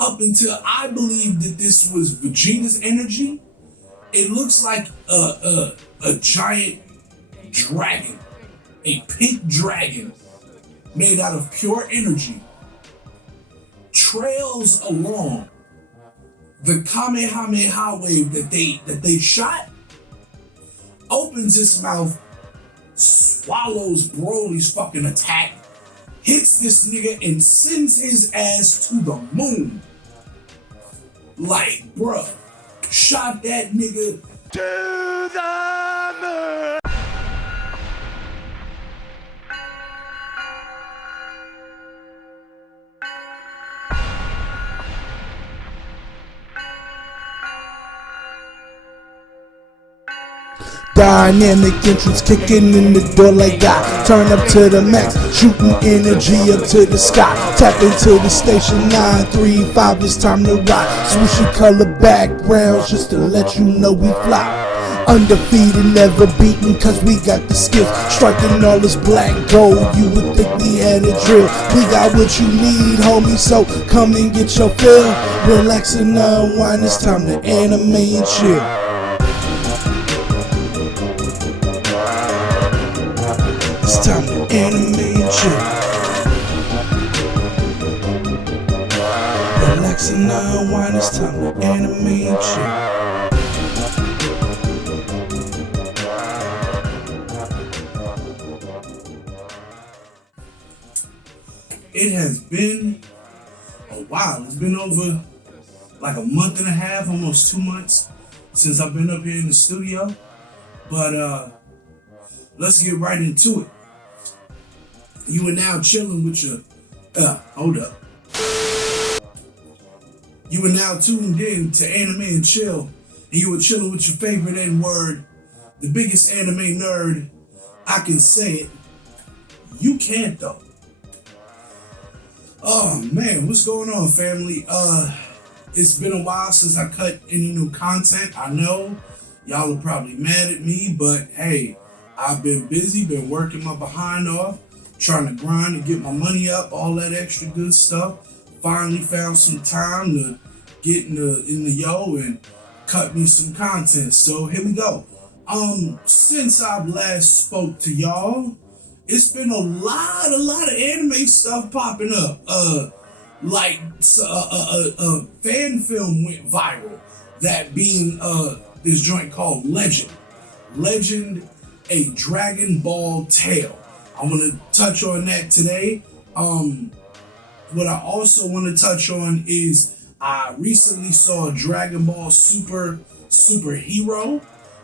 Up until I believe that this was Vegeta's energy, it looks like a giant dragon, a pink dragon made out of pure energy, trails along the Kamehameha wave that they shot, opens its mouth, swallows Broly's fucking attack, hits this nigga and sends his ass to the moon. Like, bruh, shot that nigga to the moon. Dynamic entrance kicking in the door like God. Turn up to the max, shooting energy up to the sky. Tap into the station 935, it's time to rock. Swooshy color backgrounds just to let you know we fly. Undefeated, never beaten, cause we got the skills. Striking all this black gold, you would think we had a drill. We got what you need, homie, so come and get your fill. Relax and unwind, it's time to anime and chill. It's time to anime and chill. Relax and unwind, it's time to anime and chill. It has been a while. It's been over like a month and a half, almost 2 months since I've been up here in the studio. But let's get right into it. You are now chilling with your, hold up. You are now tuned in to Anime and Chill, and you are chilling with your favorite N-word, the biggest anime nerd. I can say it. You can't though. Oh man, what's going on, family? It's been a while since I cut any new content. I know y'all are probably mad at me, but hey, I've been busy, been working my behind off, trying to grind and get my money up, all that extra good stuff. Finally found some time to get in the yo and cut me some content. So here we go. Since I've last spoke to y'all, it's been a lot of anime stuff popping up. Like a fan film went viral. That being this joint called Legend, a Dragon Ball Tale. I'm gonna touch on that today. What I also want to touch on is I recently saw Dragon Ball Superhero,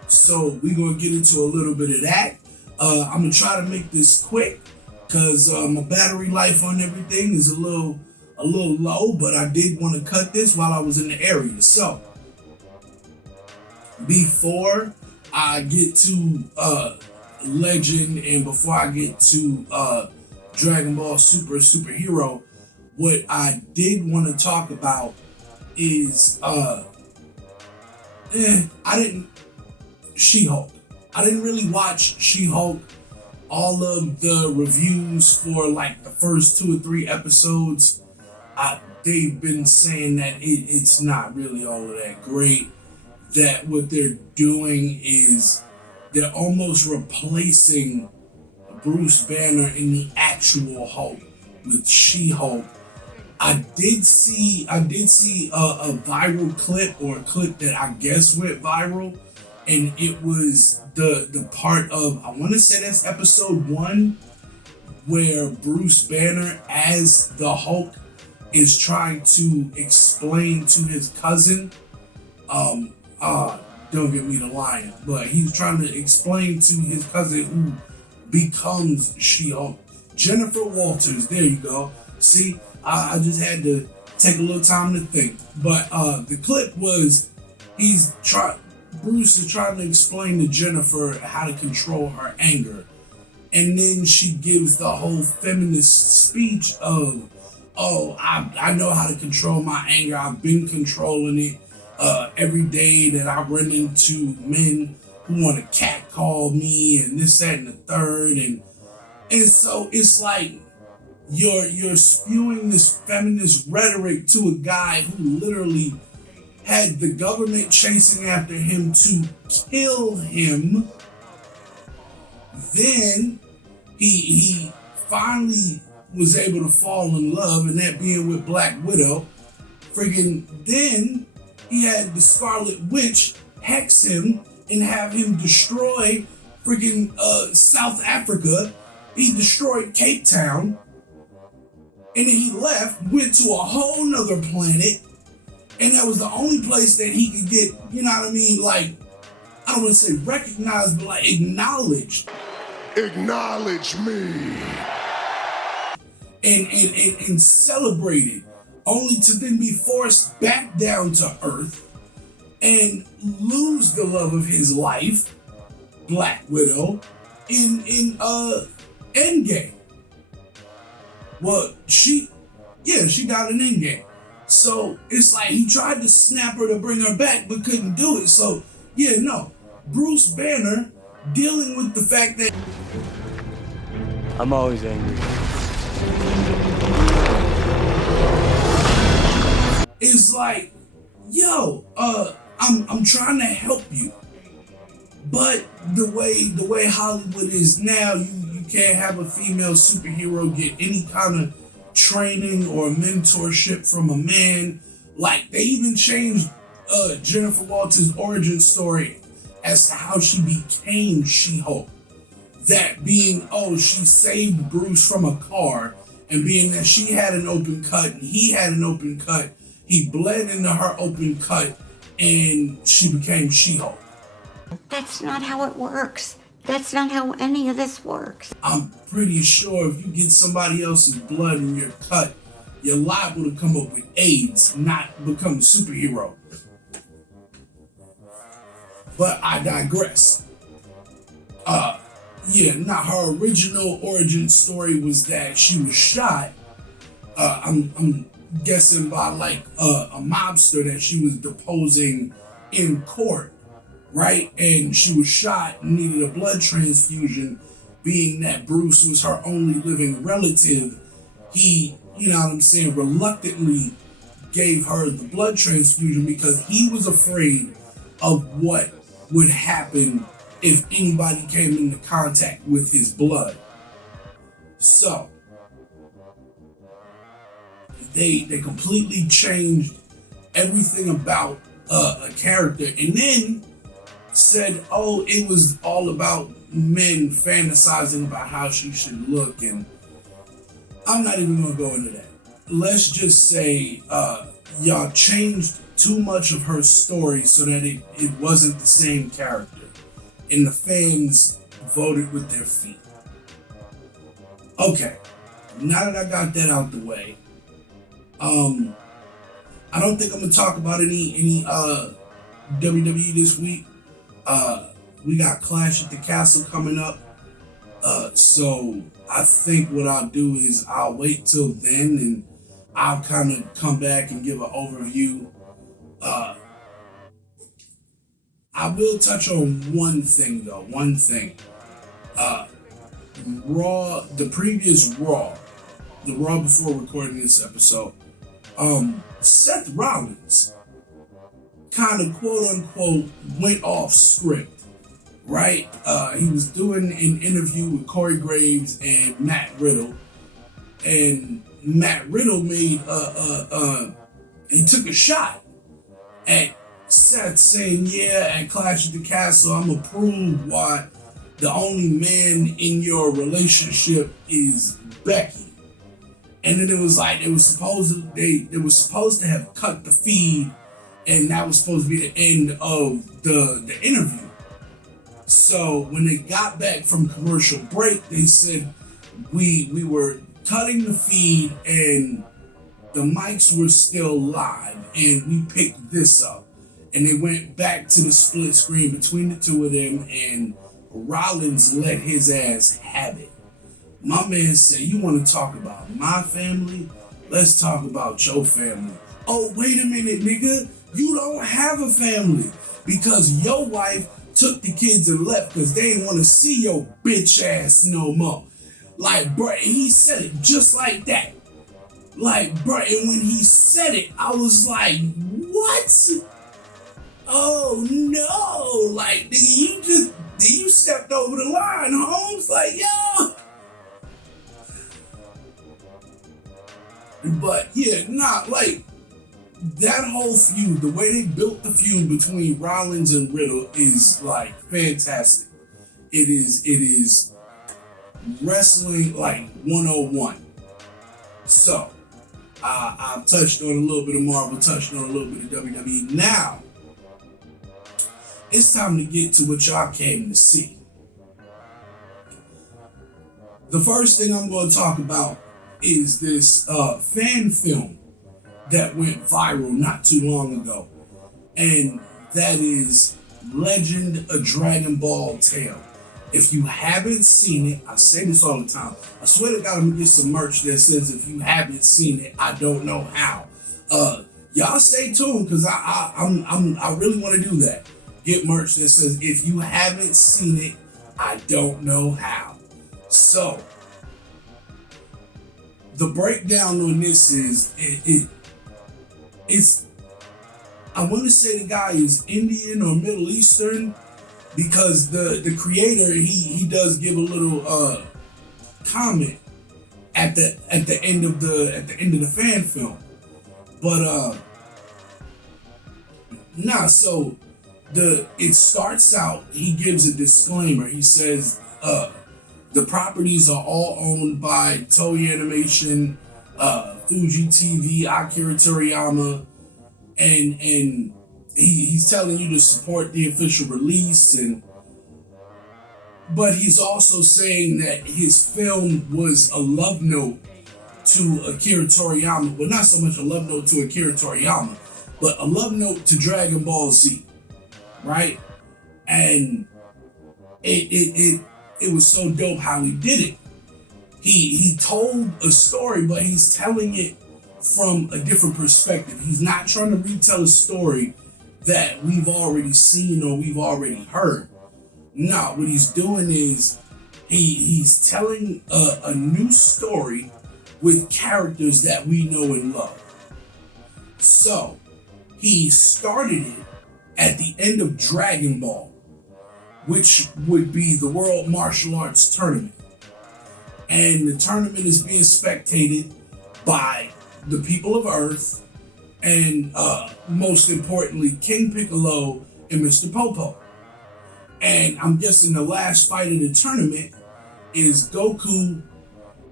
so we're gonna get into a little bit of that. I'm gonna try to make this quick because my battery life on everything is a little low, but I did want to cut this while I was in the area. So before I get to Legend and before I get to Dragon Ball Superhero, what I did want to talk about is She-Hulk. I didn't really watch She-Hulk. All of the reviews for like the first 2 or 3 episodes, they've been saying that it's not really all of that great. That what they're doing is they're almost replacing Bruce Banner in the actual Hulk with She-Hulk. I did see a viral clip, or a clip that I guess went viral, and it was the part of, I want to say that's episode 1, where Bruce Banner as the Hulk is trying to explain to his cousin, don't get me the lion, but he's trying to explain to his cousin who becomes She-Hulk, Jennifer Walters. There you go. See, I just had to take a little time to think. But the clip was Bruce is trying to explain to Jennifer how to control her anger. And then she gives the whole feminist speech of, oh, I know how to control my anger. I've been controlling it. Every day that I run into men who want to catcall me and this, that, and the third. And so it's like, You're spewing this feminist rhetoric to a guy who literally had the government chasing after him to kill him. Then he finally was able to fall in love, and that being with Black Widow. Then he had the Scarlet Witch hex him and have him destroy South Africa. He destroyed Cape Town, and then he left, went to a whole nother planet, and that was the only place that he could get, you know what I mean, like, I don't want to say recognized, but like acknowledged. Acknowledge me. And celebrated, only to then be forced back down to earth and lose the love of his life, Black Widow, in Endgame. Well, she got an Endgame. So it's like he tried to snap her to bring her back, but couldn't do it. So yeah, no, Bruce Banner dealing with the fact that I'm always angry. is like, yo, I'm trying to help you, but the way Hollywood is now, you can't have a female superhero get any kind of training or mentorship from a man. Like, they even changed Jennifer Walters' origin story as to how she became She-Hulk. That being, she saved Bruce from a car, and being that she had an open cut and he had an open cut, he bled into her open cut and she became She-Hulk. That's not how it works. That's not how any of this works. I'm pretty sure if you get somebody else's blood in your cut, you're liable to come up with AIDS, not become a superhero. But I digress. Her original origin story was that she was shot. I'm guessing by like a mobster that she was deposing in court, right? And she was shot and needed a blood transfusion. Being that Bruce was her only living relative, he, you know what I'm saying, reluctantly gave her the blood transfusion because he was afraid of what would happen if anybody came into contact with his blood. So they completely changed everything about a character, and then said, it was all about men fantasizing about how she should look, and I'm not even gonna go into that. Let's just say y'all changed too much of her story so that it wasn't the same character, and the fans voted with their feet. Okay, now that I got that out the way, I don't think I'm gonna talk about any WWE this week. We got Clash at the Castle coming up, so I think what I'll do is I'll wait till then and I'll kind of come back and give an overview. I will touch on one thing though. Raw, the previous Raw, the Raw before recording this episode, Seth Rollins kind of quote unquote went off script, right? He was doing an interview with Corey Graves and Matt Riddle, and Matt Riddle made he took a shot at Seth, saying, at Clash at the Castle, I'm gonna prove why the only man in your relationship is Becky. And then it was like they were supposed to have cut the feed, and that was supposed to be the end of the interview. So when they got back from commercial break, they said we were cutting the feed and the mics were still live, and we picked this up. And they went back to the split screen between the two of them, and Rollins let his ass have it. My man said, you want to talk about my family? Let's talk about your family. Oh, wait a minute, nigga. You don't have a family because your wife took the kids and left because they didn't want to see your bitch ass no more. Like, bro, he said it just like that. Like, bro, and when he said it, I was like, what? Oh no! Like, nigga, you stepped over the line, Holmes. Like, yo. But yeah, like that whole feud, the way they built the feud between Rollins and Riddle is like fantastic. It is wrestling like 101. So I've touched on a little bit of Marvel, touched on a little bit of WWE. Now it's time to get to what y'all came to see. The first thing I'm going to talk about is this fan film that went viral not too long ago, and that is Legend of Dragon Ball Tale. If you haven't seen it, I say this all the time. I swear to God, I'm gonna get some merch that says if you haven't seen it, I don't know how. Y'all stay tuned because I really want to do that. Get merch that says if you haven't seen it, I don't know how. So the breakdown on this is it's I want to say the guy is Indian or Middle Eastern, because the creator he does give a little comment at the end of the fan film. But so it starts out, he gives a disclaimer. He says the properties are all owned by Toei Animation, Fuji TV, Akira Toriyama, and he's telling you to support the official release, but he's also saying that his film was a love note to Akira Toriyama. Well, not so much a love note to Akira Toriyama, but a love note to Dragon Ball Z, right? And it was so dope how he did it. He told a story, but he's telling it from a different perspective. He's not trying to retell a story that we've already seen or we've already heard. No, what he's doing is he's telling a new story with characters that we know and love. So he started it at the end of Dragon Ball, which would be the World Martial Arts Tournament. And the tournament is being spectated by the people of Earth and most importantly, King Piccolo and Mr. Popo. And I'm guessing the last fight in the tournament is Goku,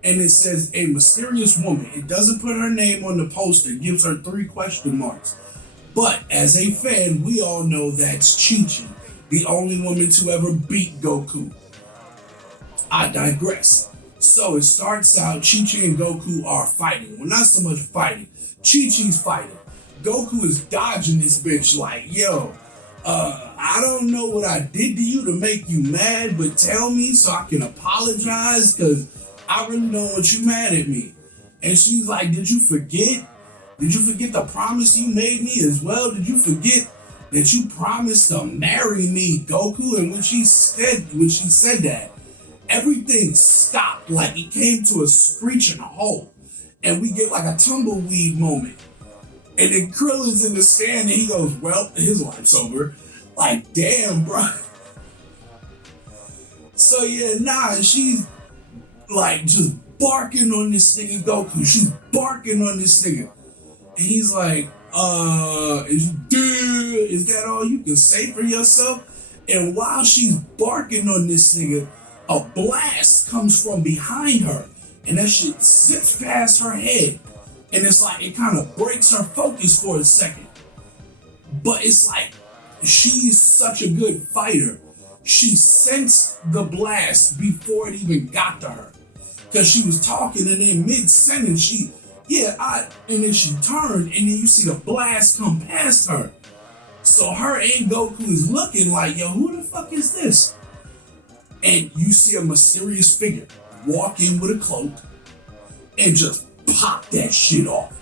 and it says a mysterious woman. It doesn't put her name on the poster, it gives her 3 question marks. But as a fan, we all know that's Chi-Chi, the only woman to ever beat Goku. I digress. So it starts out, Chi-Chi and Goku are fighting. Well, not so much fighting. Chi-Chi's fighting. Goku is dodging this bitch like, yo, I don't know what I did to you to make you mad, but tell me so I can apologize, because I really don't want you mad at me. And she's like, did you forget? Did you forget the promise you made me as well? Did you forget that you promised to marry me, Goku? And when she said that, everything stopped, like it came to a screeching halt, and we get like a tumbleweed moment. And then Krillin's in the stand and he goes, well, his life's over. Like, damn, bro. So yeah, she's like just barking on this nigga Goku. She's barking on this nigga. And he's like, is that all you can say for yourself? And while she's barking on this nigga, a blast comes from behind her, and that shit zips past her head, and it's like it kind of breaks her focus for a second. But it's like she's such a good fighter, she sensed the blast before it even got to her, because she was talking and then mid-sentence and then she turned and then you see the blast come past her. So her and Goku is looking like, yo, who the fuck is this? And you see a mysterious figure walk in with a cloak and just pop that shit off.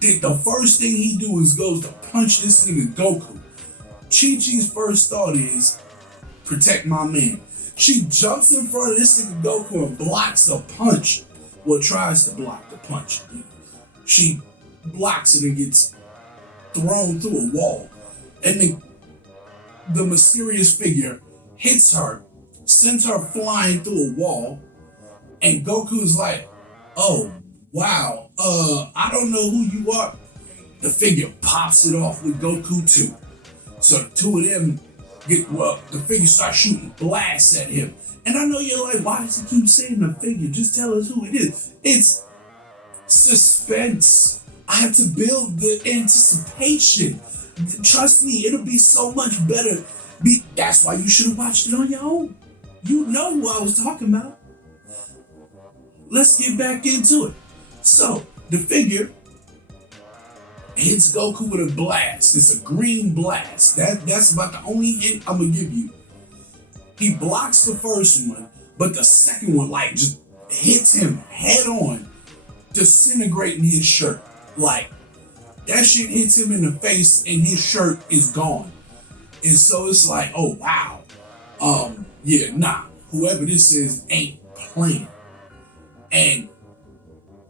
Then the first thing he do is goes to punch this nigga Goku. Chi-Chi's first thought is, protect my man. She jumps in front of this nigga Goku and blocks the punch. Well, tries to block the punch. She blocks it and gets thrown through a wall. And the mysterious figure hits her, sends her flying through a wall, and Goku's like, oh, wow, I don't know who you are. The figure pops it off with Goku too. So the two of them the figure starts shooting blasts at him. And I know you're like, why does he keep saying the figure? Just tell us who it is. It's suspense. I have to build the anticipation. Trust me, it'll be so much better. That's why you should have watched it on your own. You know who I was talking about. Let's get back into it. So, the figure hits Goku with a blast. It's a green blast. That's about the only hint I'm gonna give you. He blocks the first one, but the second one like just hits him head on, disintegrating his shirt. Like that shit hits him in the face and his shirt is gone. And so it's like, oh wow. Whoever this is ain't playing. And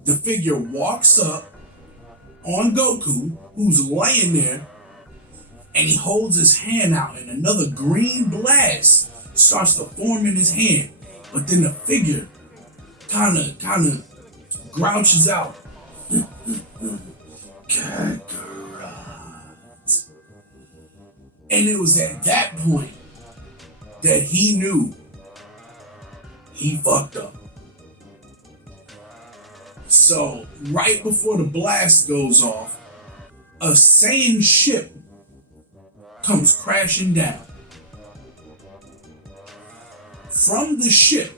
the figure walks up on Goku, who's laying there, and he holds his hand out, and another green blast starts to form in his hand. But then the figure kind of grouches out. Kakarot. And it was at that point that he knew he fucked up. So right before the blast goes off, a Saiyan ship comes crashing down. From the ship,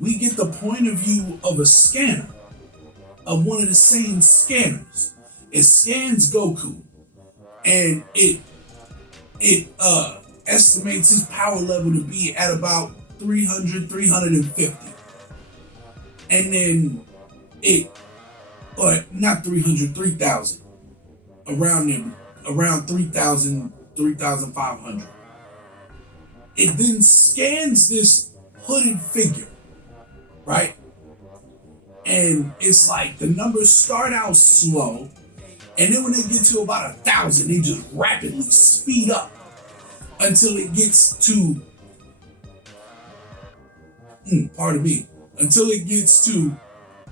we get the point of view of a scanner, of one of the Saiyan scanners. It scans Goku, and it estimates his power level to be at about 300, 350. And then not 300, 3,000. Around 3,000, 3,500. It then scans this hooded figure, right? And it's like the numbers start out slow, and then when they get to about 1,000, they just rapidly speed up until it gets to, until it gets to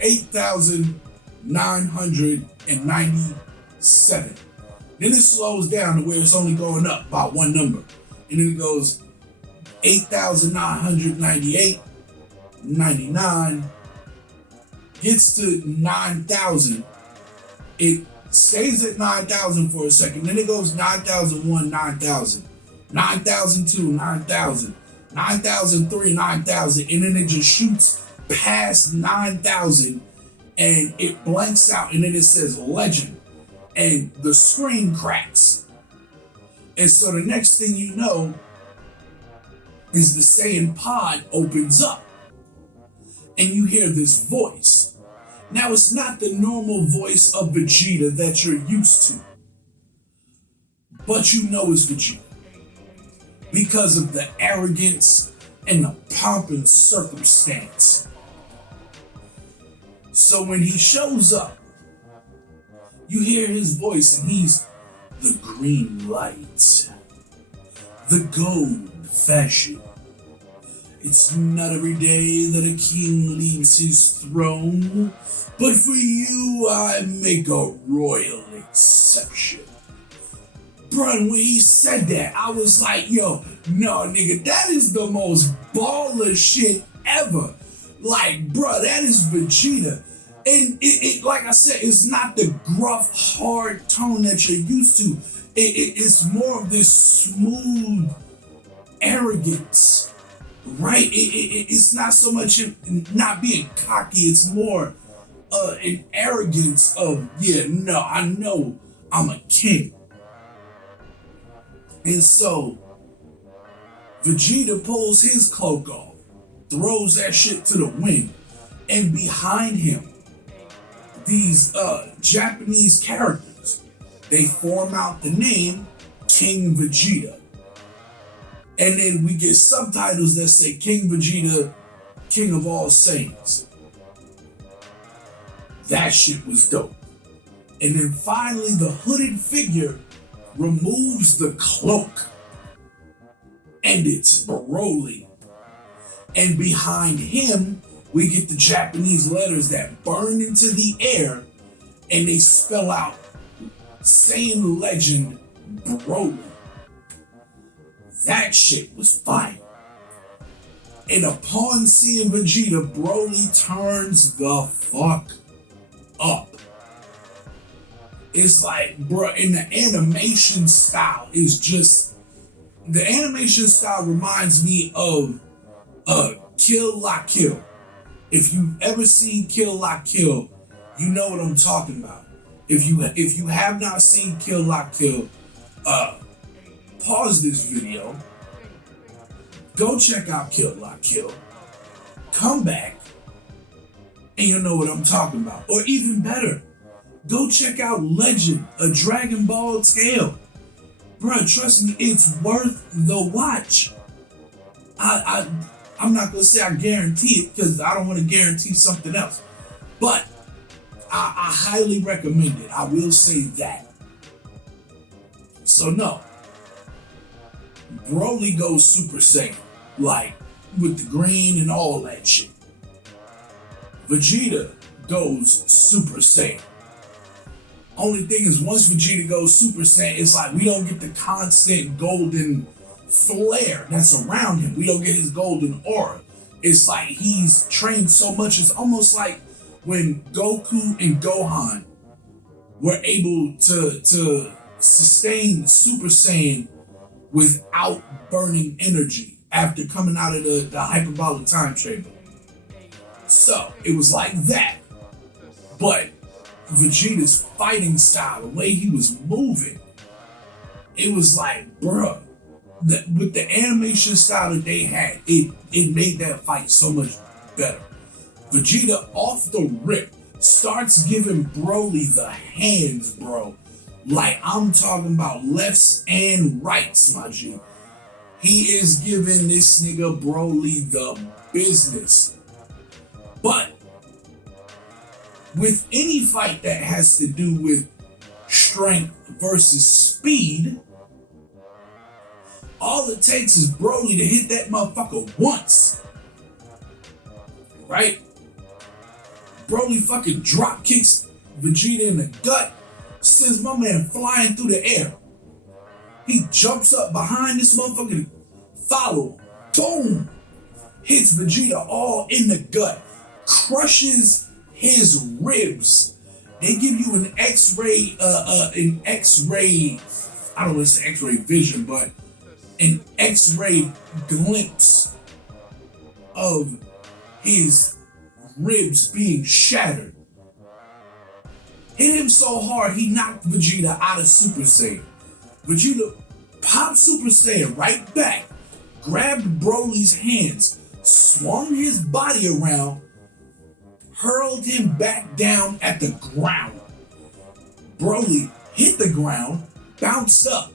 8,997. Then it slows down to where it's only going up by one number. And then it goes 8,998, 99, gets to 9,000. It stays at 9,000 for a second. Then it goes 9,001, 9,000, 9,002, 9,000, 9,003, 9,000. And then it just shoots past 9,000 and it blanks out, and then it says legend, and the screen cracks. And so the next thing you know is the Saiyan pod opens up and you hear this voice. Now it's not the normal voice of Vegeta that you're used to, but you know it's Vegeta because of the arrogance and the pomp and circumstance. So when he shows up, you hear his voice, and he's the green light, the gold fashion. It's not every day that a king leaves his throne, but for you, I make a royal exception. Bruh, when he said that, I was like, yo, no, nigga, that is the most baller shit ever. Like, bruh, that is Vegeta. And it like I said, it's not the gruff, hard tone that you're used to. It's more of this smooth arrogance, right? It's not so much not being cocky. It's more an arrogance of, I know I'm a king. And so Vegeta pulls his cloak off, throws that shit to the wind, and behind him, these Japanese characters, they form out the name King Vegeta. And then we get subtitles that say King Vegeta, King of all Saiyans. That shit was dope. And then finally the hooded figure removes the cloak. And it's Broly. And behind him, we get the Japanese letters that burn into the air and they spell out Saiyan legend Broly. That shit was fire. And upon seeing Vegeta, Broly turns the fuck up. It's like, bro, and the animation style is just, the animation style reminds me of Kill La Kill. If you've ever seen Kill La Kill, you know what I'm talking about. If you have not seen Kill La Kill, pause this video, go check out Kill La Kill, come back, and you'll know what I'm talking about. Or even better, go check out Legend, a Dragon Ball Tale. Bruh, trust me, it's worth the watch. I'm not gonna say I guarantee it because I don't want to guarantee something else. But I highly recommend it. I will say that. So no, Broly goes Super Saiyan, like with the green and all that shit. Vegeta goes Super Saiyan. Only thing is, once Vegeta goes Super Saiyan, it's like we don't get the constant golden flare that's around him. We don't get his golden aura. It's like he's trained so much. It's almost like when Goku and Gohan were able to sustain Super Saiyan without burning energy after coming out of the hyperbolic time chamber. So it was like that. But Vegeta's fighting style, the way he was moving, it was like, bruh, with the animation style that they had, it made that fight so much better. Vegeta off the rip starts giving Broly the hands, bro. Like I'm talking about lefts and rights, my G. He is giving this nigga Broly the business. But with any fight that has to do with strength versus speed, all it takes is Broly to hit that motherfucker once. Right? Broly fucking drop kicks Vegeta in the gut, sends my man flying through the air. He jumps up behind this motherfucker, follow, boom, hits Vegeta all in the gut, crushes his ribs. They give you an X-ray, I don't want to say X-ray vision, but an X-ray glimpse of his ribs being shattered. Hit him so hard, he knocked Vegeta out of Super Saiyan. Vegeta popped Super Saiyan right back, grabbed Broly's hands, swung his body around, hurled him back down at the ground. Broly hit the ground, bounced up.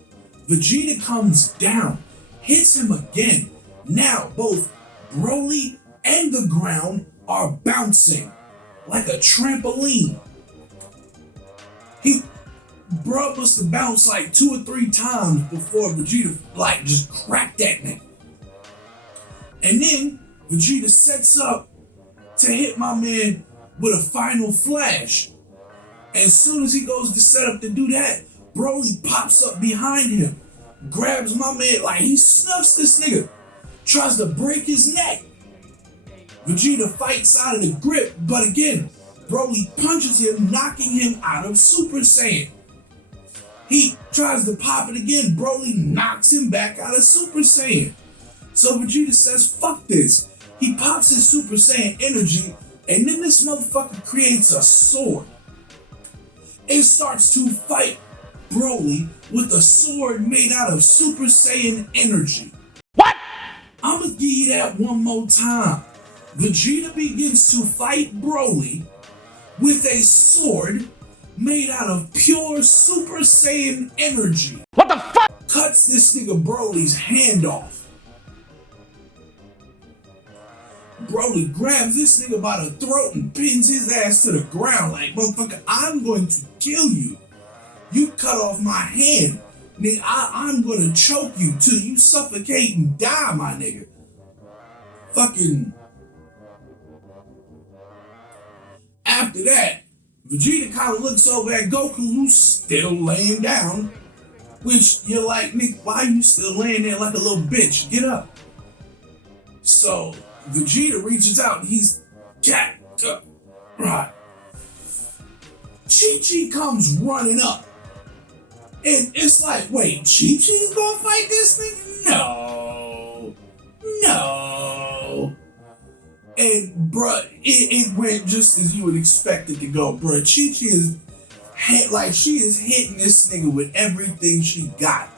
Vegeta comes down, hits him again. Now both Broly and the ground are bouncing like a trampoline. Bro must have bounced like 2 or 3 times before Vegeta like just cracked that nigga. And then Vegeta sets up to hit my man with a final flash. As soon as he goes to set up to do that, Broly pops up behind him, grabs my man like he snuffs this nigga, tries to break his neck. Vegeta fights out of the grip, but again, Broly punches him, knocking him out of Super Saiyan. He tries to pop it again, Broly knocks him back out of Super Saiyan. So Vegeta says, fuck this. He pops his Super Saiyan energy, and then this motherfucker creates a sword. It starts to fight Broly with a sword made out of Super Saiyan energy. What? I'ma give you that one more time. Vegeta begins to fight Broly with a sword made out of pure Super Saiyan energy. What the fuck? Cuts this nigga Broly's hand off. Broly grabs this nigga by the throat and pins his ass to the ground like, motherfucker, I'm going to kill you. You cut off my hand. Nigga, I'm gonna choke you till you suffocate and die, my nigga. Fucking. After that, Vegeta kind of looks over at Goku, who's still laying down. Which you're like, Nick, why are you still laying there like a little bitch? Get up. So Vegeta reaches out and he's cat. Right. Chi-Chi comes running up. And it's like, wait, Chi-Chi's gonna fight this nigga? No. And bruh, it went just as you would expect it to go, bruh. Chi-Chi is she is hitting this nigga with everything she got.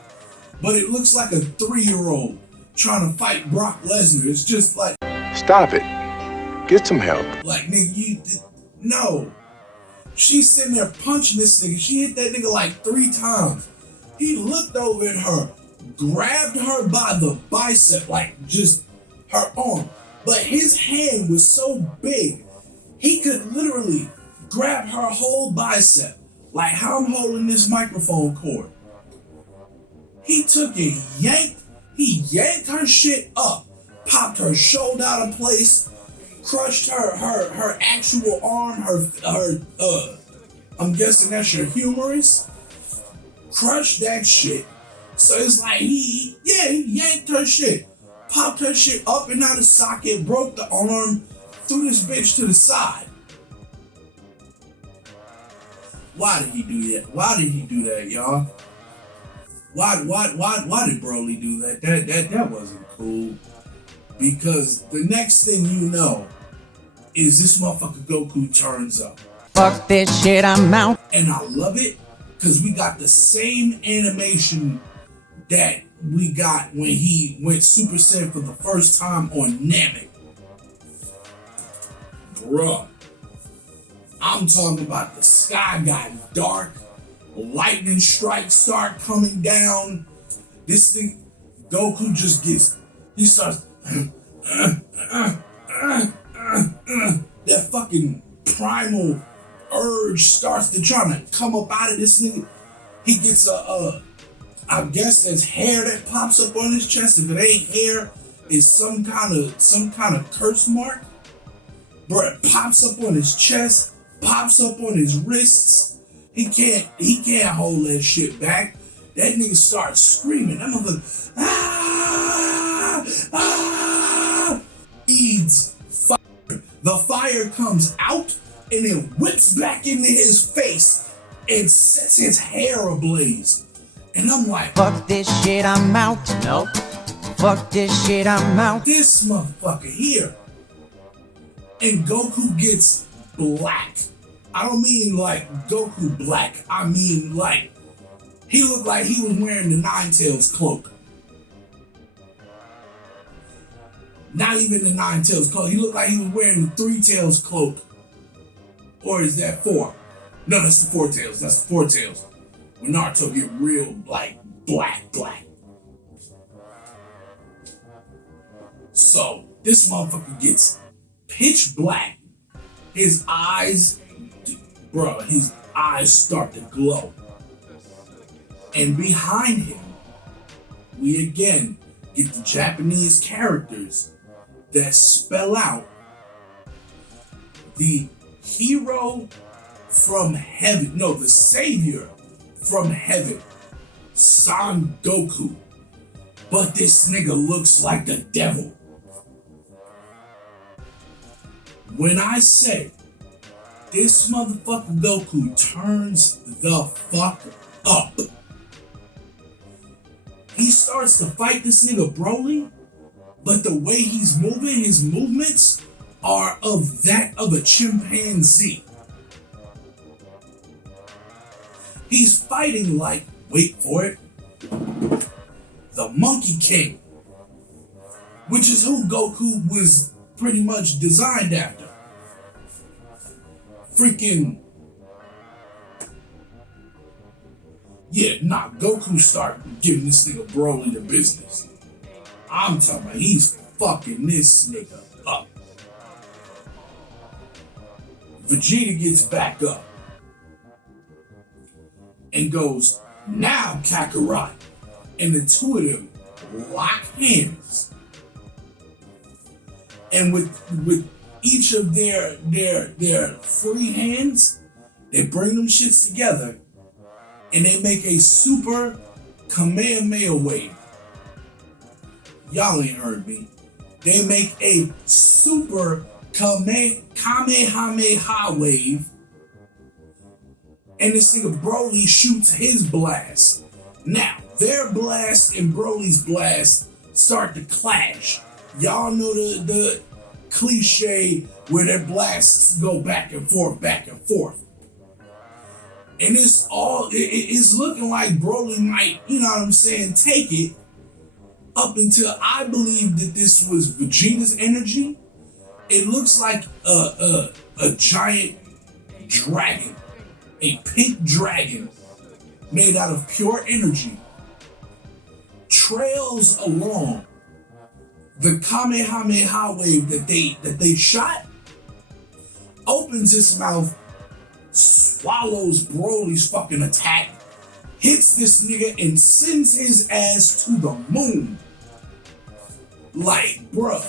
But it looks like a 3-year-old trying to fight Brock Lesnar. It's just like, Stop it. Get some help. like, nigga, no. She's sitting there punching this nigga. She hit that nigga like 3 times. He looked over at her, grabbed her by the bicep, like just her arm. But his hand was so big, he could literally grab her whole bicep, like how I'm holding this microphone cord. He took it, he yanked her shit up, popped her shoulder out of place, crushed her actual arm, her I'm guessing that's your humerus. Crushed that shit. So it's like he yanked her shit, popped her shit up and out of socket, broke the arm, threw this bitch to the side. Why did he do that? Why did he do that, y'all? Why did Broly do that? That wasn't cool. Because the next thing you know is this motherfucker Goku turns up. Fuck this shit, I'm out. And I love it because we got the same animation that we got when he went Super Saiyan for the first time on Namek. Bruh. I'm talking about the sky got dark, lightning strikes start coming down. This thing, Goku just he starts, that fucking primal urge starts to try to come up out of this nigga. He gets I guess there's hair that pops up on his chest. If it ain't hair, it's some kind of curse mark. Bro, it pops up on his chest. Pops up on his wrists. He can't hold that shit back. That nigga starts screaming. That motherfucker, needs fire. The fire comes out and it whips back into his face and sets his hair ablaze. And I'm like, Fuck this shit, I'm out. Nope. Fuck this shit, I'm out. This motherfucker here. And Goku gets black. I don't mean like Goku black. I mean like he looked like he was wearing the Nine-Tails cloak. Not even the Nine-Tails cloak. He looked like he was wearing the Three-Tails cloak. Or is that 4? No, that's the 4-Tails. That's the 4-Tails. When Naruto get real like black. So this motherfucker gets pitch black. His eyes start to glow. And behind him, we again get the Japanese characters that spell out the hero from heaven, no, the savior from heaven, Son Goku. But this nigga looks like the devil. When I say this motherfucker Goku turns the fuck up. He starts to fight this nigga Broly, but the way he's moving, his movements are of that of a chimpanzee. He's fighting like, wait for it, the Monkey King, which is who Goku was pretty much designed after. Freaking, Goku started giving this nigga Broly the business. I'm talking about he's fucking this nigga up. Vegeta gets back up and goes, "Now, Kakarot." And the two of them lock hands. And with each of their free hands, they bring them shits together and they make a super Kamehameha wave. Y'all ain't heard me. They make a super Kamehameha wave, and this nigga Broly shoots his blast. Now, their blast and Broly's blast start to clash. Y'all know the cliche where their blasts go back and forth, back and forth. And it's looking like Broly might, you know what I'm saying, take it, up until I believe that this was Vegeta's energy. It looks like a giant dragon, a pink dragon made out of pure energy, trails along the Kamehameha wave that they shot, opens its mouth, swallows Broly's fucking attack, hits this nigga and sends his ass to the moon. Like, bruh,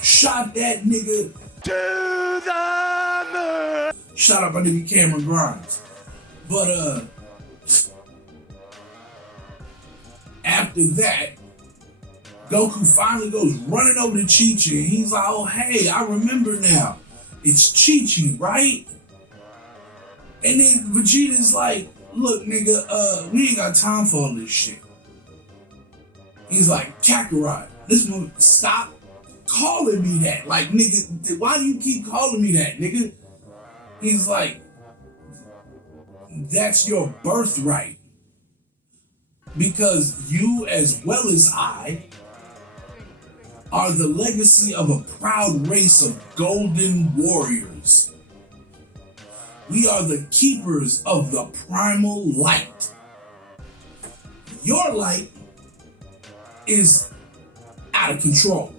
shot that nigga to the moon. Shout out my nigga Cameron Grimes. But after that, Goku finally goes running over to Chi-Chi and he's like, "Oh hey, I remember now. It's Chi-Chi, right?" And then Vegeta's like, "Look, nigga, we ain't got time for all this shit." He's like, "Kakarot, stop calling me that. Like, nigga, why do you keep calling me that, nigga?" He's like, "That's your birthright. Because you, as well as I, are the legacy of a proud race of golden warriors. We are the keepers of the primal light. Your light is out of control.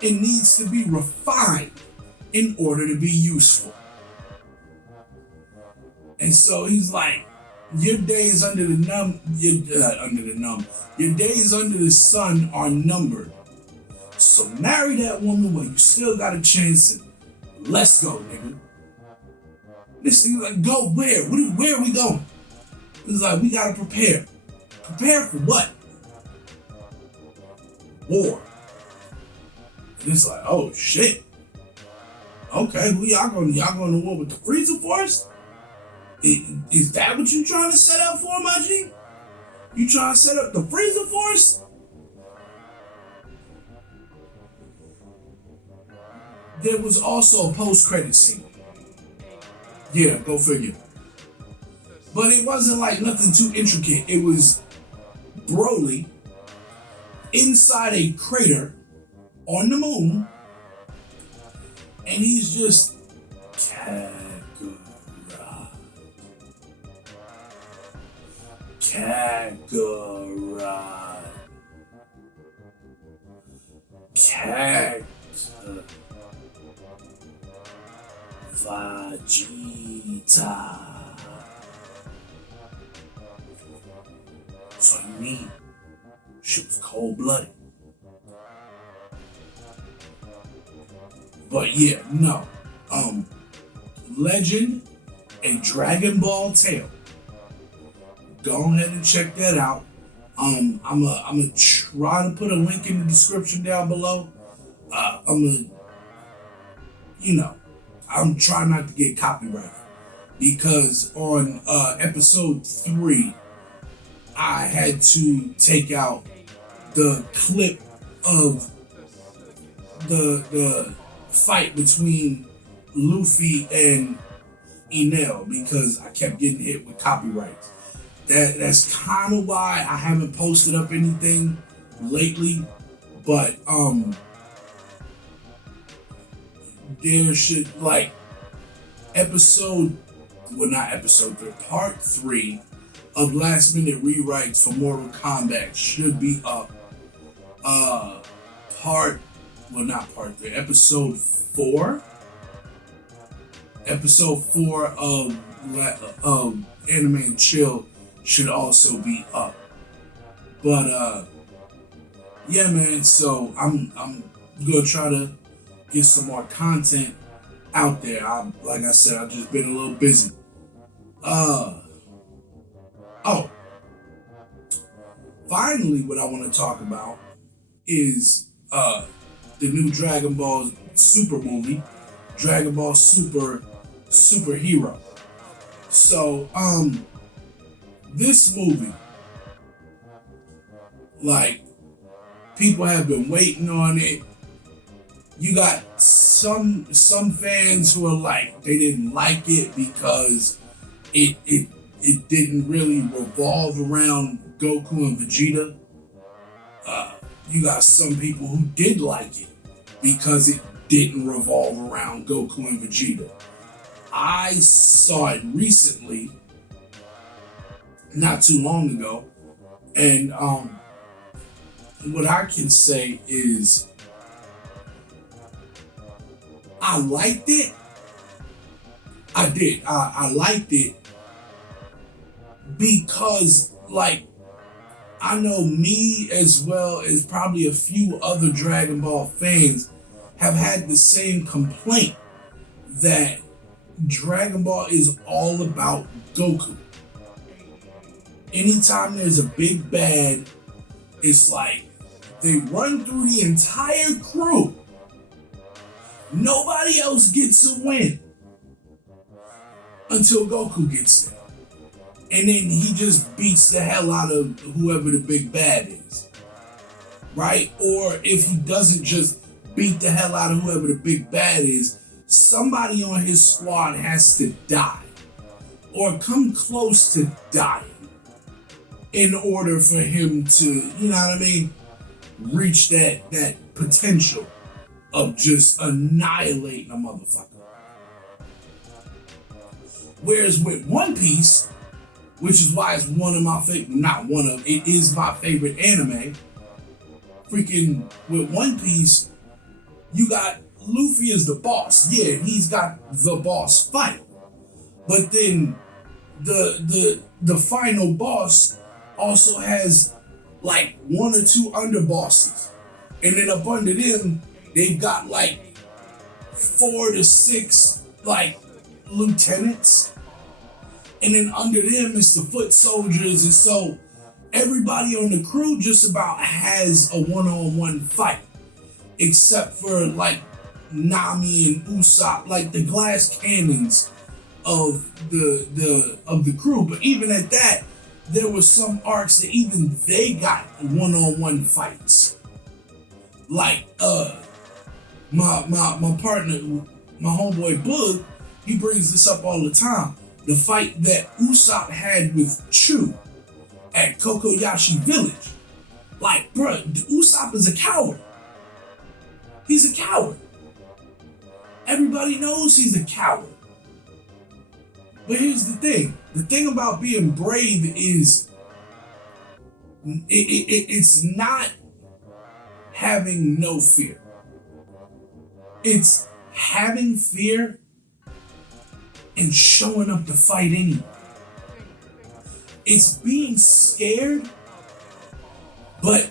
It needs to be refined in order to be useful." And so he's like, "Your days under the your days under the sun are numbered. So marry that woman while you still got a chance and let's go, nigga." This nigga like, "Go where? Where are we going?" He's like, "We gotta prepare." Prepare for what? War. And it's like, oh shit. Okay, who y'all going to war with the Frieza Force? Is that what you trying to set up for, my G? You trying to set up the Frieza Force? There was also a post-credit scene. Yeah, go figure. But it wasn't like nothing too intricate. It was Broly inside a crater on the moon, and he's just Kakarot. Vegeta. So you mean she was cold-blooded? But yeah, no. Legend and Dragon Ball Tale. Go ahead and check that out. I'm gonna try to put a link in the description down below. I'm trying not to get copyrighted because on episode 3, I had to take out the clip of the fight between Luffy and Enel because I kept getting hit with copyrights. That's kind of why I haven't posted up anything lately, but there should part 3 of Last Minute Rewrites for Mortal Kombat should be up. Episode 4 Episode 4 of Anime and Chill should also be up. But yeah, man. So I'm gonna try to get some more content out there. Like I said, I've just been a little busy. Finally, what I want to talk about is the new Dragon Ball Super movie, Dragon Ball Superhero. So, this movie, like, people have been waiting on it. You got some fans who are like, they didn't like it because it didn't really revolve around Goku and Vegeta. You got some people who did like it because it didn't revolve around Goku and Vegeta. I saw it recently, not too long ago, and what I can say is I liked it. I did. I liked it because, like, I know me as well as probably a few other Dragon Ball fans have had the same complaint that Dragon Ball is all about Goku. Anytime there's a big bad, it's like they run through the entire crew. Nobody else gets a win until Goku gets there. And then he just beats the hell out of whoever the big bad is. Right? Or if he doesn't just beat the hell out of whoever the big bad is, somebody on his squad has to die. Or come close to dying in order for him to, you know what I mean, reach that potential of just annihilating a motherfucker. Whereas with One Piece, which is why it's one of my favorite, it is my favorite anime. Freaking with One Piece, you got Luffy as the boss. Yeah, he's got the boss fight. But then the final boss also has like one or two underbosses. And then up under them, they've got like 4 to 6 like lieutenants. And then under them it's the foot soldiers. And so everybody on the crew just about has a one-on-one fight. Except for like Nami and Usopp, like the glass cannons of the crew. But even at that, there were some arcs that even they got one-on-one fights. Like my partner, my homeboy Boog, he brings this up all the time. The fight that Usopp had with Chu at Kokoyashi Village. Like, bruh, Usopp is a coward. He's a coward. Everybody knows he's a coward. But here's the thing. The thing about being brave is it's not having no fear. It's having fear and showing up to fight anyway. It's being scared, but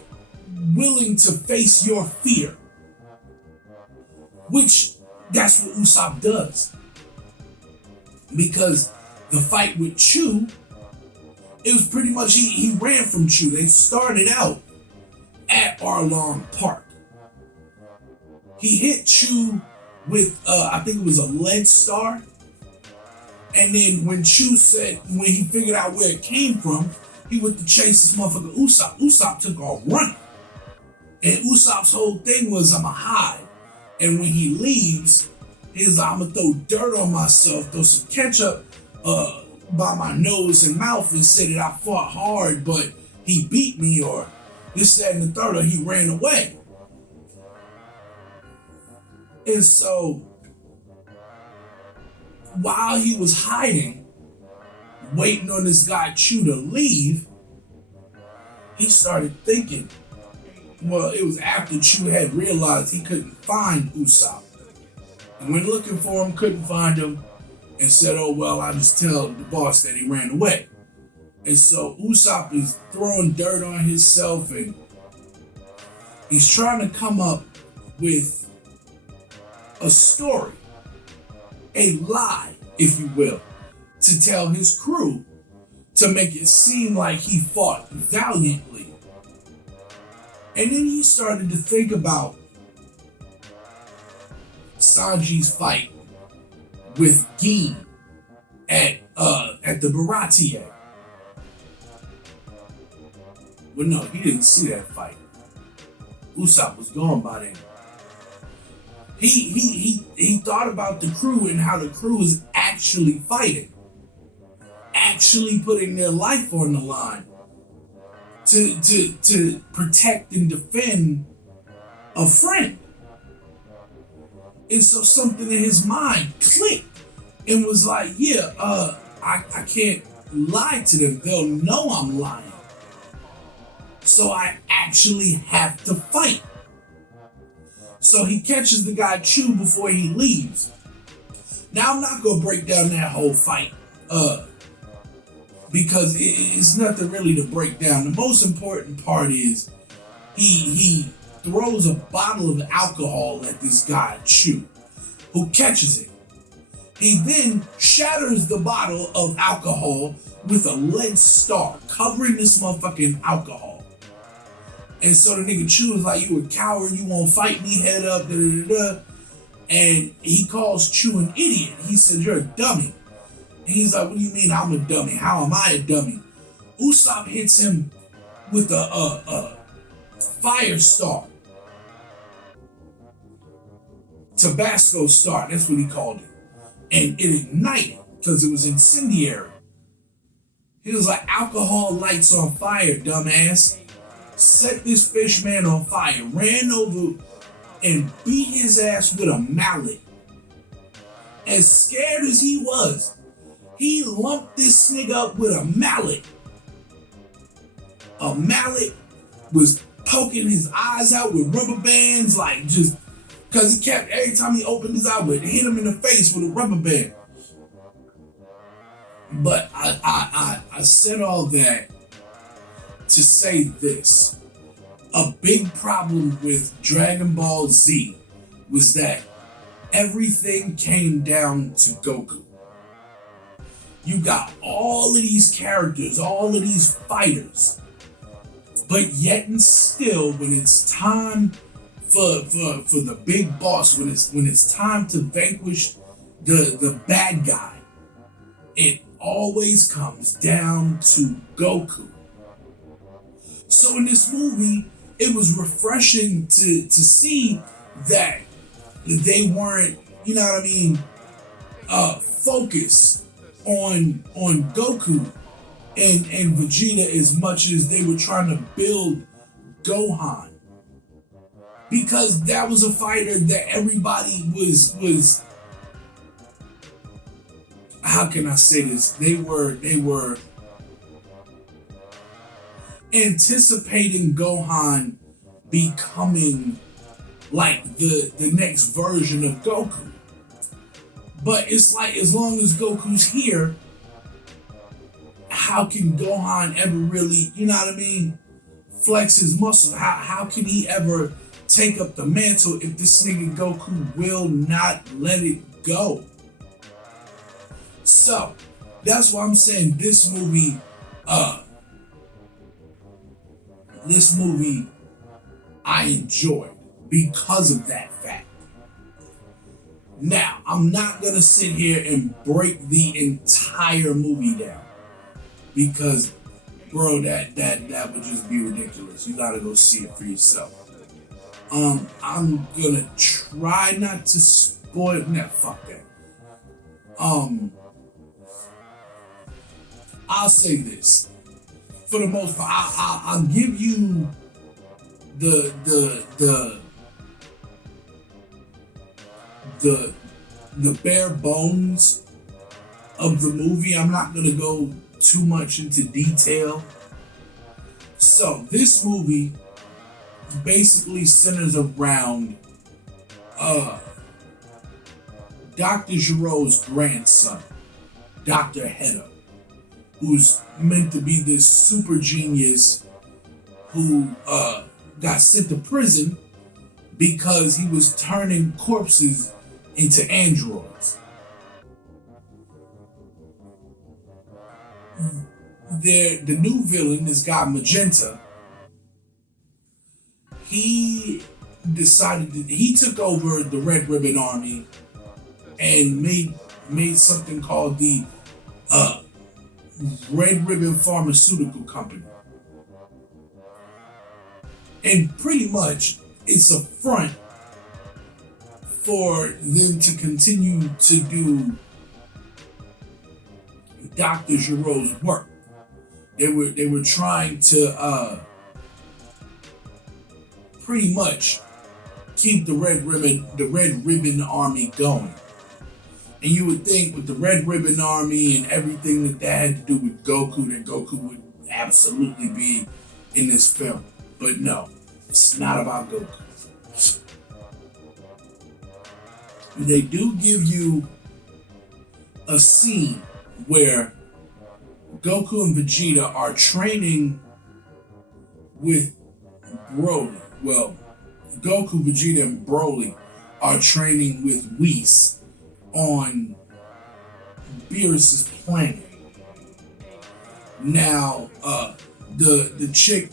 willing to face your fear. Which, that's what Usopp does. Because the fight with Chu, it was pretty much, he ran from Chu. They started out at Arlong Park. He hit Chu with, I think it was a lead star. And then when Chu when he figured out where it came from, he went to chase this motherfucker Usopp. Usopp took off running. And Usopp's whole thing was, I'ma hide. And when he leaves, he's like, I'm gonna throw dirt on myself, throw some ketchup by my nose and mouth and say that I fought hard, but he beat me, or this, that, and the third, or he ran away. And so, while he was hiding, waiting on this guy Chu to leave, he started thinking, well, it was after Chu had realized he couldn't find Usopp. And when looking for him, couldn't find him, and said, oh, well, I'll just tell the boss that he ran away. And so Usopp is throwing dirt on himself, and he's trying to come up with a story, a lie, if you will, to tell his crew to make it seem like he fought valiantly. And then he started to think about Sanji's fight with Gin at the Baratie. Well, no, he didn't see that fight. Usopp was gone by then. He thought about the crew and how the crew is actually fighting, actually putting their life on the line to protect and defend a friend. And so something in his mind clicked and was like, yeah, I can't lie to them. They'll know I'm lying. So I actually have to fight. So he catches the guy Chew before he leaves. Now I'm not gonna break down that whole fight, because it's nothing really to break down. The most important part is he throws a bottle of alcohol at this guy Chew, who catches it. He then shatters the bottle of alcohol with a lead star, covering this motherfucking alcohol. And so the nigga Chew is like, you a coward, you won't fight me, head up, da da da da. And he calls Chew an idiot. He said, you're a dummy. And he's like, what do you mean I'm a dummy? How am I a dummy? Usopp hits him with a fire star. Tabasco star, that's what he called it. And it ignited because it was incendiary. He was like, alcohol lights on fire, dumbass. Set this fish man on fire, ran over and beat his ass with a mallet. As scared as he was, he lumped this nigga up with a mallet. A mallet was poking his eyes out with rubber bands, like just because he kept, every time he opened his eye, would hit him in the face with a rubber band. But I said all that to say this. A big problem with Dragon Ball Z was that everything came down to Goku. You got all of these characters, all of these fighters, but yet and still, when it's time for the big boss, when it's time to vanquish the bad guy, it always comes down to Goku. So in this movie, it was refreshing to see that they weren't, you know what I mean, focused on Goku and Vegeta as much as they were trying to build Gohan. Because that was a fighter that everybody was how can I say this? They were anticipating Gohan becoming like the next version of Goku. But it's like, as long as Goku's here, how can Gohan ever really, you know what I mean, flex his muscle? How can he ever take up the mantle if this nigga Goku will not let it go? So that's why I'm saying this movie I enjoyed because of that fact. Now, I'm not gonna sit here and break the entire movie down because, bro, that would just be ridiculous. You gotta go see it for yourself. I'm gonna try not to spoil. Nah, fuck that. I'll say this. For the most part, I'll give you the bare bones of the movie. I'm not gonna go too much into detail. So this movie basically centers around Dr. Giro's grandson. Dr. Hedo, who's meant to be this super genius who got sent to prison because he was turning corpses into androids. The new villain, this guy Magenta, he took over the Red Ribbon Army and made something called the Red Ribbon Pharmaceutical Company. And pretty much it's a front for them to continue to do Dr. Giroux's work. They were trying to pretty much keep the Red Ribbon Army going. And you would think with the Red Ribbon Army and everything that had to do with Goku, that Goku would absolutely be in this film. But no, it's not about Goku. They do give you a scene where Goku and Vegeta are training with Broly. Well, Goku, Vegeta, and Broly are training with Whis on Beerus's planet. Now, the chick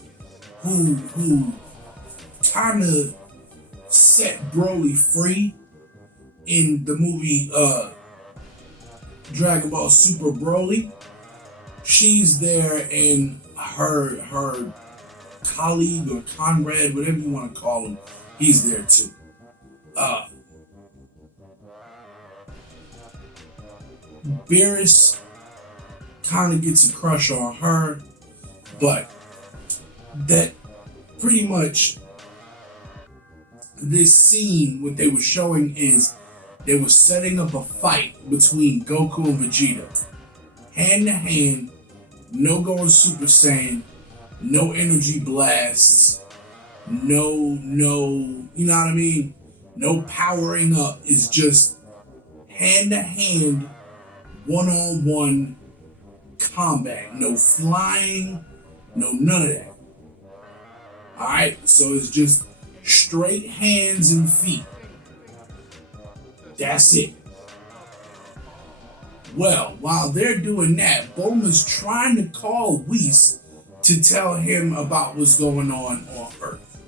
who kind of set Broly free in the movie Dragon Ball Super Broly, she's there, and her colleague or comrade, whatever you want to call him, he's there too. Beerus kind of gets a crush on her, but that pretty much this scene, what they were showing is they were setting up a fight between Goku and Vegeta. Hand to hand, no going Super Saiyan, no energy blasts, no, you know what I mean? No powering up. It's just hand to hand, one-on-one combat. No flying, no none of that. Alright, so it's just straight hands and feet. That's it. Well, while they're doing that, Bulma's trying to call Whis to tell him about what's going on Earth.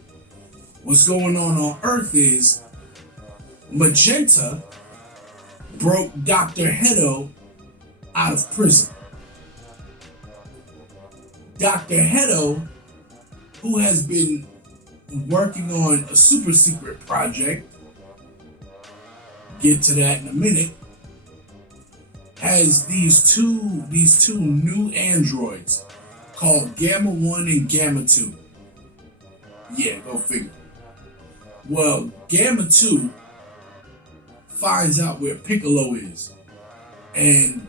What's going on Earth is Magenta broke Dr. Hedo out of prison. Dr. Hedo, who has been working on a super secret project, get to that in a minute, has these two new androids called Gamma 1 and Gamma 2. Yeah, go figure. Well, Gamma 2 finds out where Piccolo is and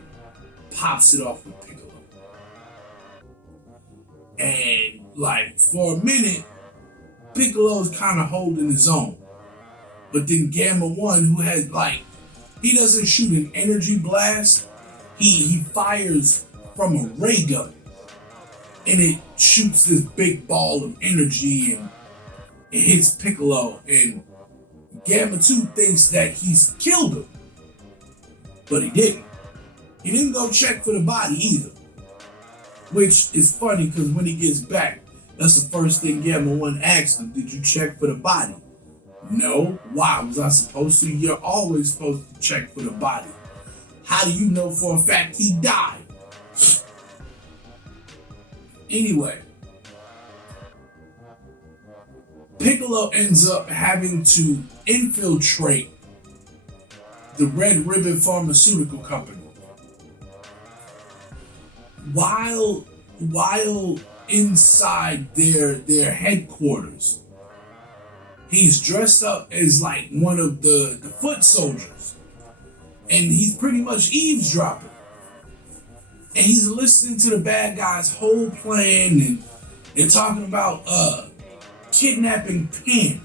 pops it off with Piccolo. And like for a minute, Piccolo's kind of holding his own. But then Gamma 1, who has he doesn't shoot an energy blast, he fires from a ray gun. And it shoots this big ball of energy and it hits Piccolo. And Gamma 2 thinks that he's killed him. But he didn't. He didn't go check for the body either. Which is funny because when he gets back, that's the first thing Gamma 1 asked him. Did you check for the body? No. Why? Was I supposed to? You're always supposed to check for the body. How do you know for a fact he died? Anyway, Piccolo ends up having to infiltrate the Red Ribbon Pharmaceutical Company. While inside their headquarters, he's dressed up as like one of the foot soldiers. And he's pretty much eavesdropping. And he's listening to the bad guy's whole plan, and they're talking about kidnapping Pan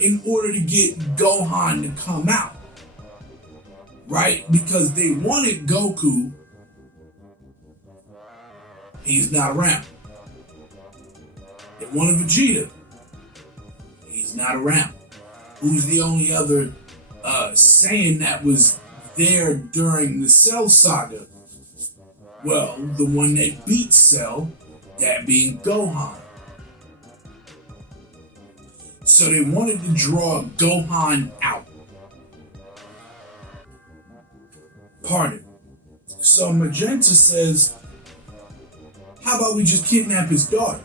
in order to get Gohan to come out. right? Because they wanted Goku. He's not around. They wanted Vegeta. He's not around. Who's the only other Saiyan that was there during the Cell Saga? Well, the one that beat Cell, that being Gohan. So they wanted to draw Gohan out. Pardon. So Magenta says, how about we just kidnap his daughter?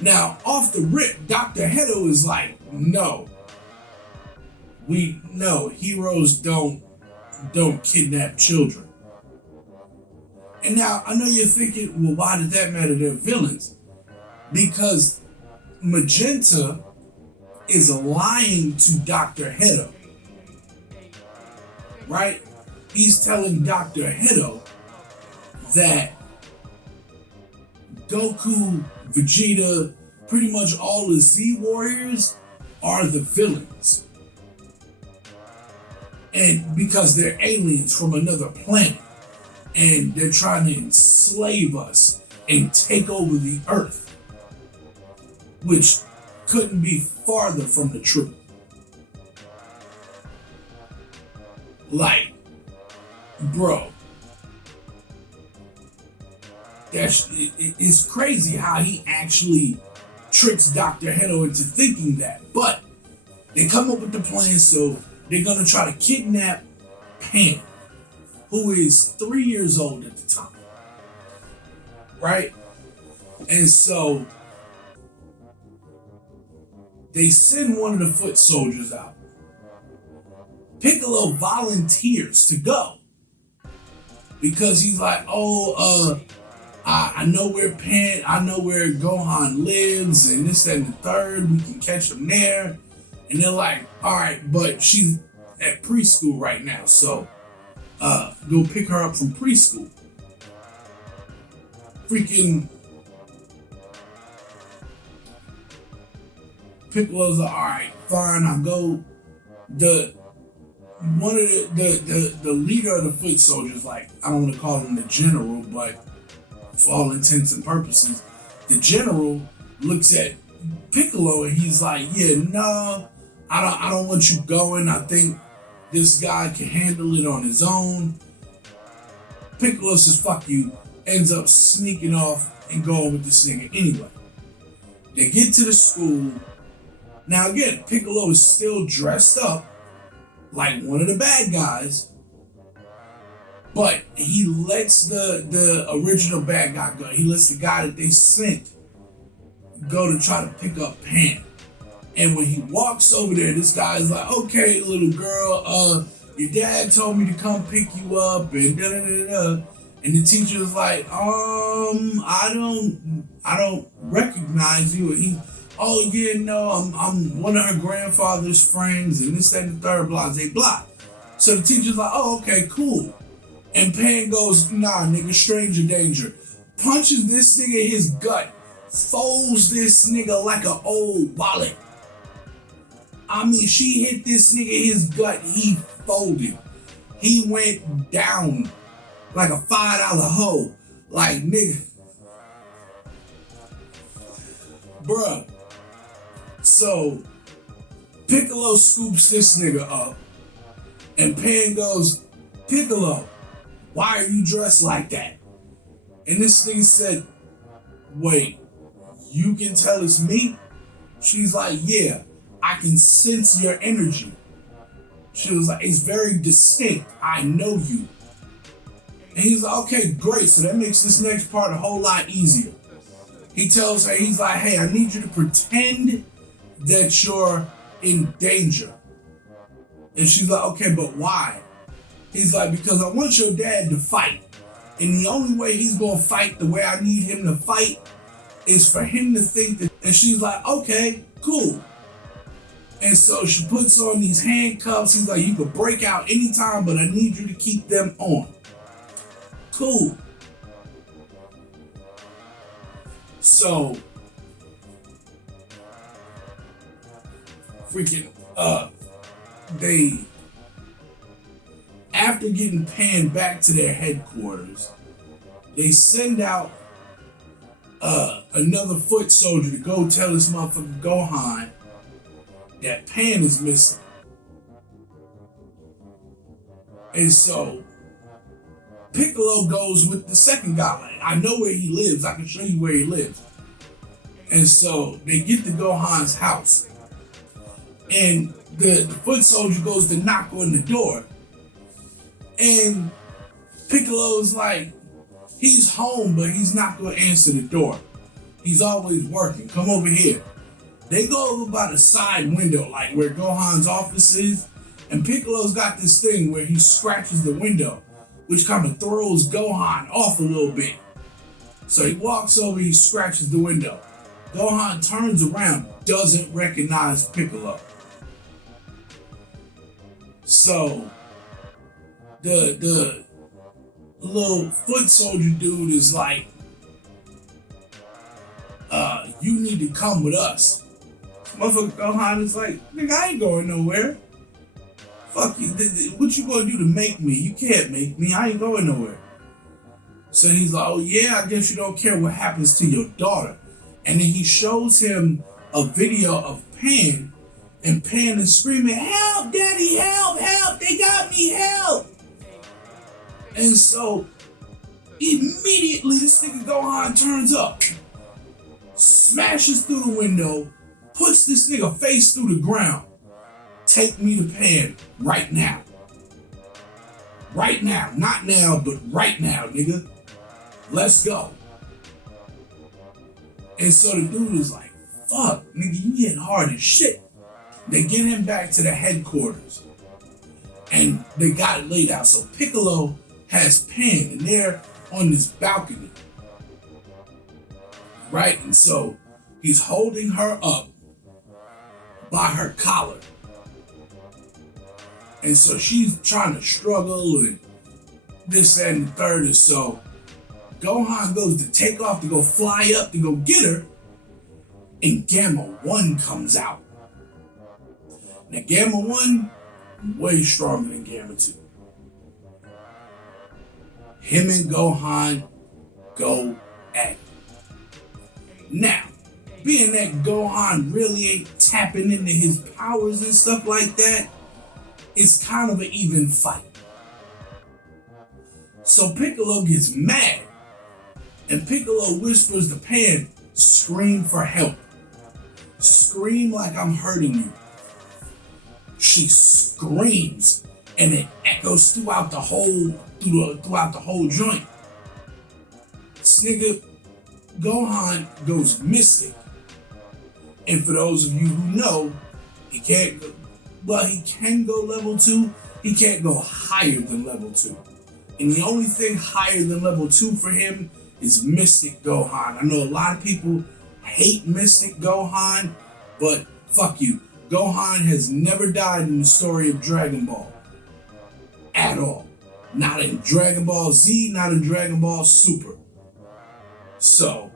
Now, off the rip, Dr. Hedo is like, no. Heroes don't kidnap children. And now, I know you're thinking, well, why did that matter? They're villains. Because Magenta is lying to Dr. Hedo. Right? He's telling Dr. Hedo that Goku, Vegeta, pretty much all the Z Warriors are the villains. And because they're aliens from another planet. And they're trying to enslave us and take over the Earth. Which couldn't be farther from the truth. Like, bro. It's crazy how he actually tricks Dr. Hedo into thinking that. But they come up with the plan, so they're going to try to kidnap Pan, who is 3 years old at the time. Right? And so they send one of the foot soldiers out. Piccolo volunteers to go because he's like, I know where Gohan lives and this, that, and the third. We can catch him there. And they're like, all right, but she's at preschool right now, so go pick her up from preschool. Freaking Piccolo's like, all right, fine, I'll go. One of the leader of the foot soldiers, like, I don't want to call him the general, but for all intents and purposes, the general looks at Piccolo and he's like, yeah, no, I don't want you going. I think this guy can handle it on his own. Piccolo says, fuck you, ends up sneaking off and going with this nigga anyway. They get to the school. Now again, Piccolo is still dressed up like one of the bad guys, but he lets the original bad guy go. He lets the guy that they sent go to try to pick up Pan. And when he walks over there, this guy's like, okay, little girl, your dad told me to come pick you up and da-da-da-da. And the teacher's like, I don't recognize you. And he, oh yeah, no, I'm one of her grandfather's friends and this, that, and the third, blah, blah, blah. So the teacher's like, oh, okay, cool. And Pan goes, nah, nigga, stranger danger. Punches this nigga in his gut. Folds this nigga like an old wallet. I mean, she hit this nigga in his gut. He folded. He went down like a $5 hoe. Like, nigga. Bruh. So, Piccolo scoops this nigga up. And Pan goes, Piccolo, why are you dressed like that? And this nigga said, wait, you can tell it's me? She's like, yeah, I can sense your energy. She was like, it's very distinct. I know you. And he's like, okay, great. So that makes this next part a whole lot easier. He tells her, he's like, hey, I need you to pretend that you're in danger. And she's like, okay, but why? He's like, because I want your dad to fight. And the only way he's gonna fight the way I need him to fight is for him to think that. And she's like, okay, cool. And so she puts on these handcuffs. He's like, you can break out anytime, but I need you to keep them on. Cool. So, freaking, they after getting Pan back to their headquarters, they send out another foot soldier to go tell this motherfucker Gohan that Pan is missing. And so Piccolo goes with the second guy. Like, I know where he lives. I can show you where he lives. And so they get to Gohan's house. And the foot soldier goes to knock on the door. And Piccolo's like, he's home, but he's not going to answer the door. He's always working. Come over here. They go over by the side window, like where Gohan's office is. And Piccolo's got this thing where he scratches the window, which kind of throws Gohan off a little bit. So he walks over, he scratches the window. Gohan turns around, doesn't recognize Piccolo. So the little foot soldier dude is like, you need to come with us. Motherfucker Gohan is like, nigga, I ain't going nowhere. Fuck you. What you gonna do to make me? You can't make me. I ain't going nowhere. So he's like, oh yeah, I guess you don't care what happens to your daughter. And then he shows him a video of Pan, and Pan is screaming, help, daddy, help, help, they got me, help. And so immediately this nigga Gohan turns up, smashes through the window, puts this nigga face through the ground. Take me to Pan right now. Right now. Not now, but right now, nigga. Let's go. And so the dude is like, fuck, nigga, you hit hard as shit. They get him back to the headquarters. And they got it laid out. So Piccolo has Pan, and they're on this balcony. Right? And so he's holding her up by her collar. And so she's trying to struggle and this, that, and the third. And so Gohan goes to take off to go fly up to go get her. And Gamma 1 comes out. Now Gamma 1, way stronger than Gamma 2. Him and Gohan go at it. Now, being that Gohan really ain't tapping into his powers and stuff like that, it's kind of an even fight. So Piccolo gets mad, and Piccolo whispers to Pan, scream for help. Scream like I'm hurting you. She screams, and it echoes throughout the whole joint. This nigga Gohan goes mystic. And for those of you who know, he can't go, well, he can go level 2, he can't go higher than level 2. And the only thing higher than level 2 for him is Mystic Gohan. I know a lot of people hate Mystic Gohan, but fuck you. Gohan has never died in the story of Dragon Ball. At all. Not in Dragon Ball Z, not in Dragon Ball Super. So,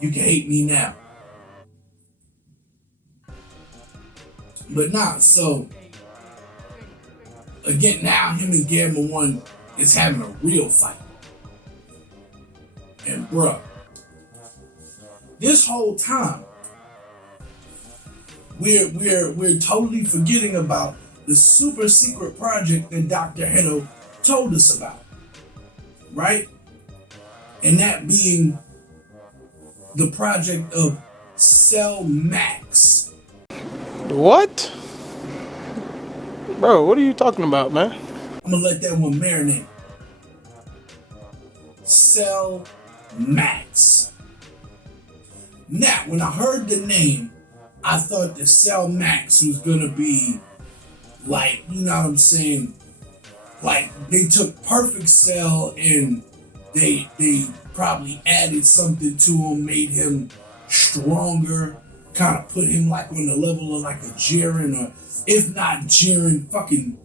you can hate me now. But nah, so again, now him and Gamma 1 is having a real fight. And bruh, this whole time, we're totally forgetting about the super secret project that Dr. Hedo told us about. Right? And that being the project of Cell Max. What? Bro, what are you talking about, man? I'm gonna let that one marinate. Cell Max. Now, when I heard the name, I thought the Cell Max was gonna be like, you know what I'm saying? Like they took Perfect Cell and they probably added something to him, made him stronger, kind of put him like on the level of like a Jiren, or if not Jiren, fucking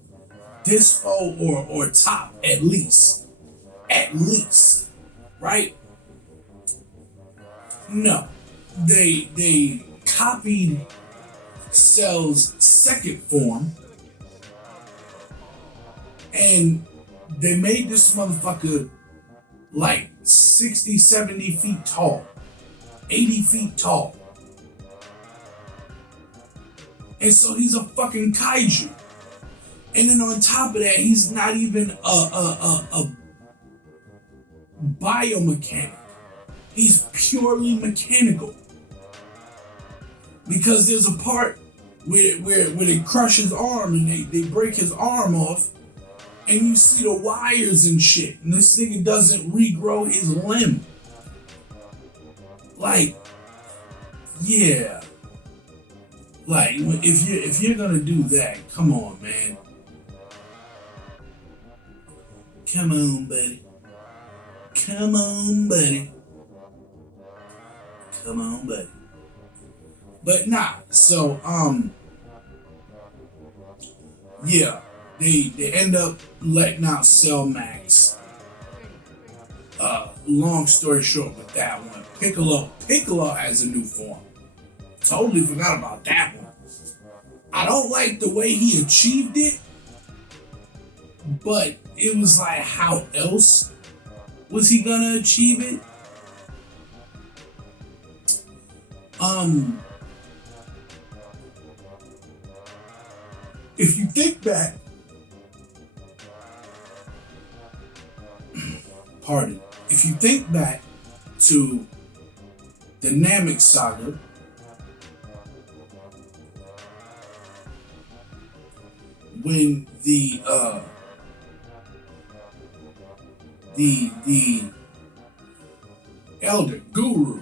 Dispo or Top at least. At least. Right? No. They copied Cell's second form And they made this motherfucker like 60, 70 feet tall, 80 feet tall. And so he's a fucking kaiju. And then on top of that, he's not even a biomechanic. He's purely mechanical. Because there's a part where they crush his arm and they break his arm off, and you see the wires and shit, and this nigga doesn't regrow his limb. Like, yeah. Like, if you're gonna do that, come on, man. Come on, buddy. Come on, buddy. Come on, buddy. But nah, so yeah, they end up letting out Cell Max. Long story short with that one, Piccolo has a new form. Totally forgot about that one. I don't like the way he achieved it, but it was like, how else was he gonna achieve it? If you think back, if you think back to the Namek saga, when the elder Guru,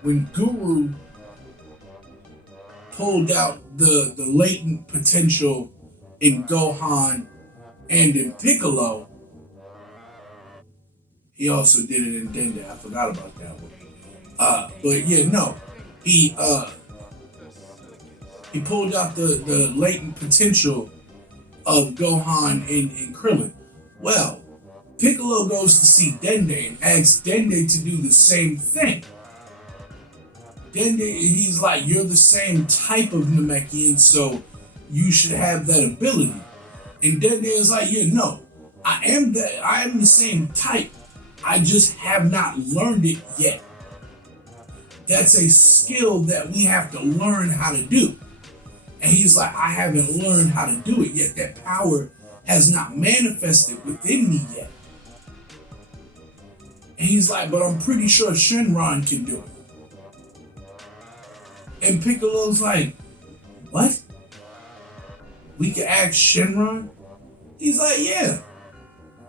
when Guru pulled out the latent potential in Gohan and in Piccolo, he also did it in Dende. I forgot about that one. But yeah, no, he pulled out the latent potential of Gohan and Krillin. Well, Piccolo goes to see Dende and asks Dende to do the same thing. Dende, he's like, you're the same type of Namekian, so you should have that ability. And Dende is like, yeah, no, I am the same type. I just have not learned it yet. That's a skill that we have to learn how to do. And he's like, I haven't learned how to do it yet. That power has not manifested within me yet. And he's like, but I'm pretty sure Shenron can do it. And Piccolo's like, what? We can ask Shenron? He's like, yeah.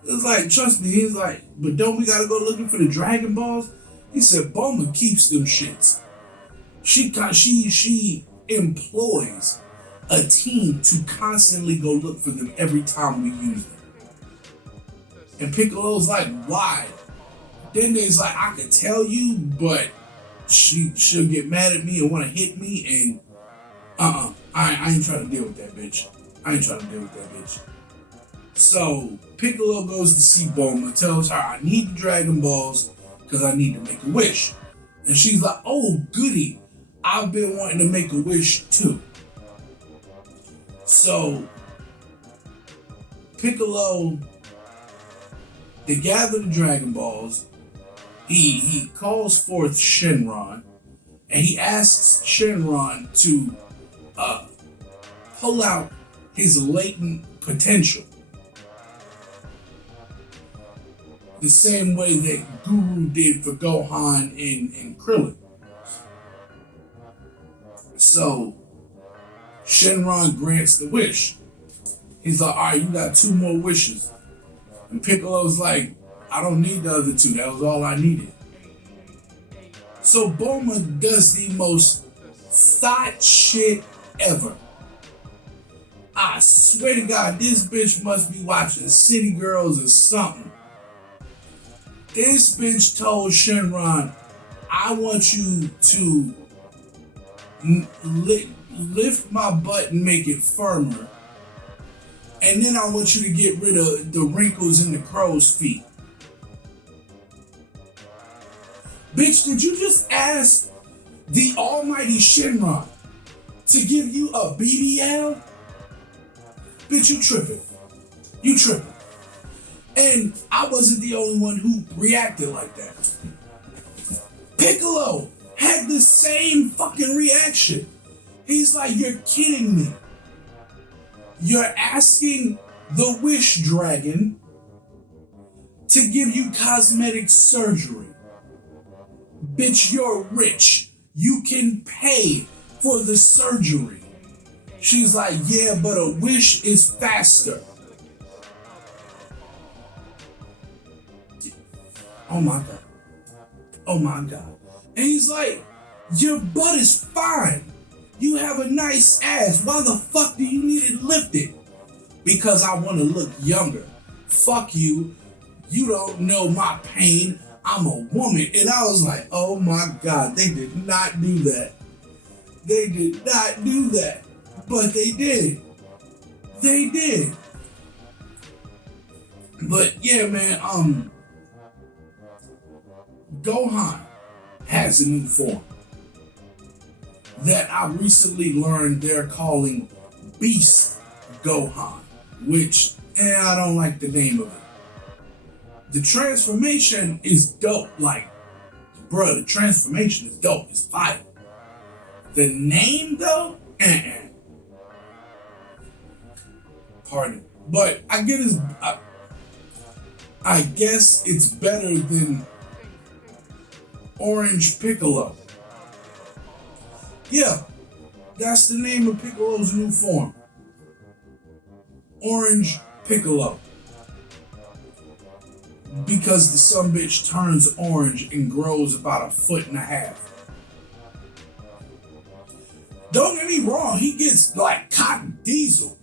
It's like, trust me. He's like, but don't we gotta go looking for the Dragon Balls? He said, Bulma keeps them shits. She employs a team to constantly go look for them every time we use them. And Piccolo's like, why? Dende's like, I could tell you, but she'll get mad at me and want to hit me, and I ain't trying to deal with that bitch. So Piccolo goes to see Bulma, tells her, I need the Dragon Balls because I need to make a wish. And she's like, oh goody, I've been wanting to make a wish too. So Piccolo, they gather the Dragon Balls. He calls forth Shenron, and he asks Shenron to pull out his latent potential. The same way that Guru did for Gohan and Krillin. So Shenron grants the wish. He's like, all right, you got 2 more wishes. And Piccolo's like, I don't need the other 2. That was all I needed. So Bulma does the most thought shit ever. I swear to God, this bitch must be watching City Girls or something. This bitch told Shenron, I want you to lift my butt and make it firmer. And then I want you to get rid of the wrinkles in the crow's feet. Bitch, did you just ask the almighty Shenron to give you a BBL? Bitch, you tripping. You tripping. And I wasn't the only one who reacted like that. Piccolo had the same fucking reaction. He's like, you're kidding me. You're asking the Wish Dragon to give you cosmetic surgery. Bitch, you're rich. You can pay for the surgery. She's like, yeah, but a wish is faster. Oh my God. Oh my God. And he's like, your butt is fine. You have a nice ass. Why the fuck do you need it lifted? Because I want to look younger. Fuck you. You don't know my pain. I'm a woman. And I was like, oh my God, they did not do that. They did not do that. But they did. They did. But yeah, man, Gohan has a new form that I recently learned they're calling Beast Gohan, which I don't like the name of it. The transformation is dope. Like, bro, the transformation is dope. It's fire. The name, though, Pardon. But I guess it's better than Orange Piccolo. Yeah, that's the name of Piccolo's new form. Orange Piccolo. Because the sumbitch turns orange and grows about 1.5 feet. Don't get me wrong, he gets like Cotton Diesel.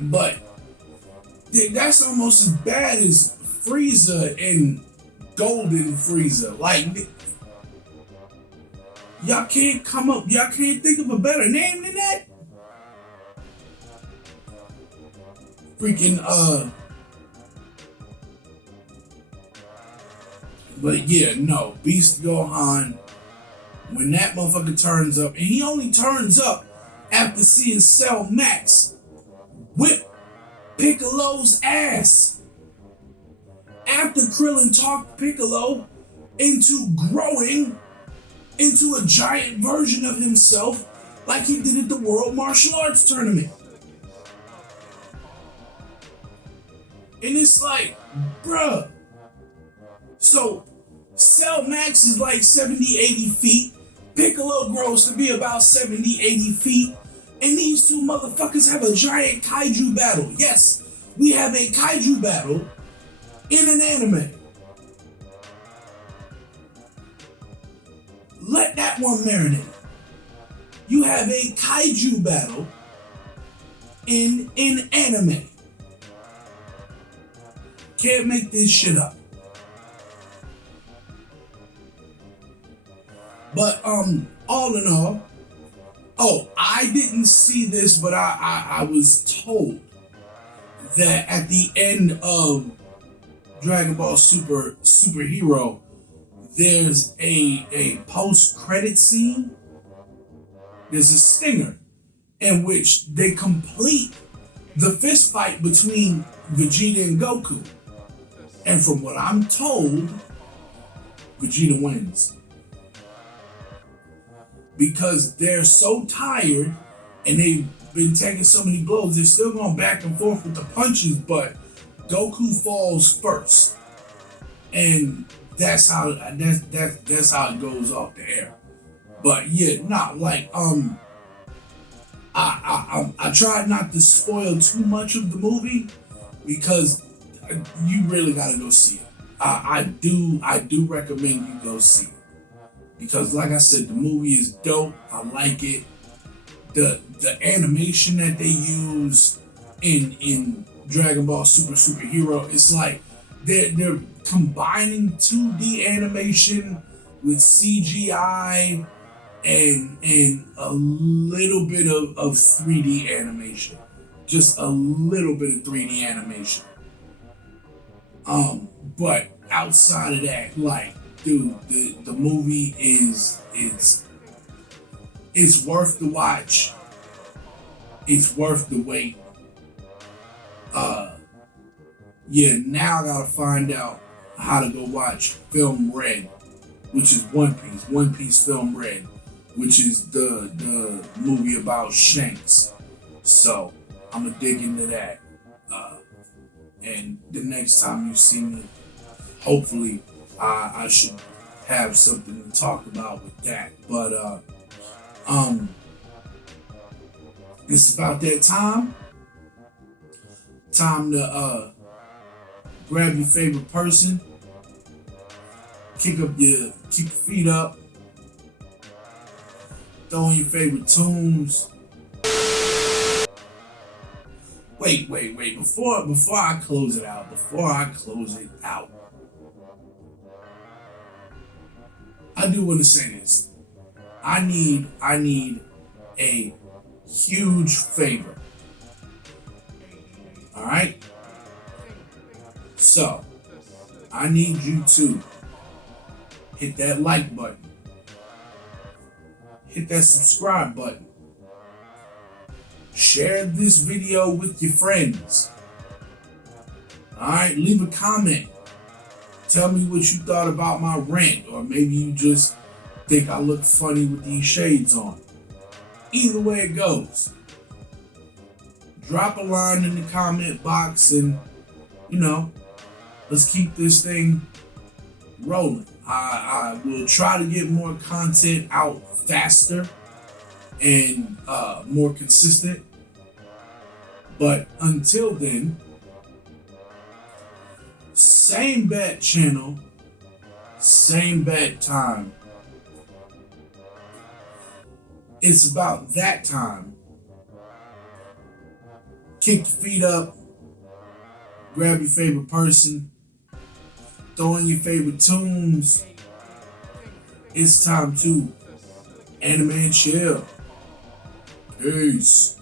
But that's almost as bad as Frieza and Golden Frieza. Like, y'all can't think of a better name than that? Freaking, But yeah, no, Beast Gohan, when that motherfucker turns up, and he only turns up after seeing Cell Max whip Piccolo's ass. After Krillin talked Piccolo into growing into a giant version of himself like he did at the World Martial Arts Tournament. And it's like, bruh. So, Cell Max is like 70, 80 feet. Piccolo grows to be about 70, 80 feet. And these two motherfuckers have a giant kaiju battle. Yes, we have a kaiju battle in an anime. Let that one marinate. You have a kaiju battle in an anime. Can't make this shit up. But all in all, I didn't see this, but I was told that at the end of Dragon Ball Superhero, there's a post-credit scene. There's a stinger in which they complete the fist fight between Vegeta and Goku. And from what I'm told, Vegeta wins. Because they're so tired and they've been taking so many blows, they're still going back and forth with the punches, but Goku falls first. And that's how it goes off the air. But yeah, not like I tried not to spoil too much of the movie because you really gotta go see it. I do recommend you go see it. Because like I said, the movie is dope. I like it. The animation that they use in Dragon Ball Superhero, it's like they're combining 2D animation with CGI and a little bit of 3D animation. Just a little bit of 3D animation. But outside of that, like, dude, the movie it's worth the watch. It's worth the wait. Yeah, now I gotta find out how to go watch Film Red, which is One Piece. One Piece Film Red, which is the movie about Shanks. So I'm gonna dig into that. And the next time you see me, hopefully I should have something to talk about with that. But it's about that time. Time to grab your favorite person, keep your feet up, throw in your favorite tunes. Wait. Before I close it out, I do want to say this. I need a huge favor. All right? So, I need you to hit that like button. Hit that subscribe button. Share this video with your friends. Alright, leave a comment. Tell me what you thought about my rant, or maybe you just think I look funny with these shades on. Either way it goes. Drop a line in the comment box and, let's keep this thing rolling. I will try to get more content out faster and more consistent. But until then, same bad channel, same bad time. It's about that time. Kick your feet up, grab your favorite person, throw in your favorite tunes. It's time to anime and chill. Peace.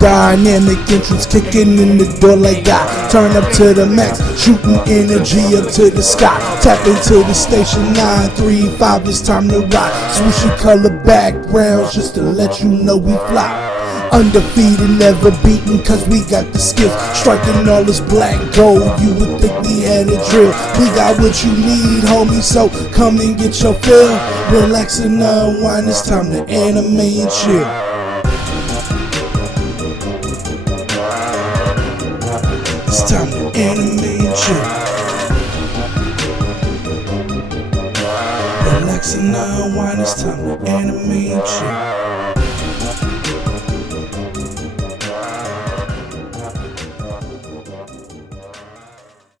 Dynamic entrance kicking in the door like I turn up to the max, shooting energy up to the sky. Tap into the station 935, it's time to rock. Swooshy color backgrounds just to let you know we fly. Undefeated, never beaten, cause we got the skills. Striking all this black gold, you would think we had a drill. We got what you need, homie, so come and get your fill. Relax and unwind, it's time to anime and chill. It's time to anime and chill. Relax and unwind, it's time to anime and chill.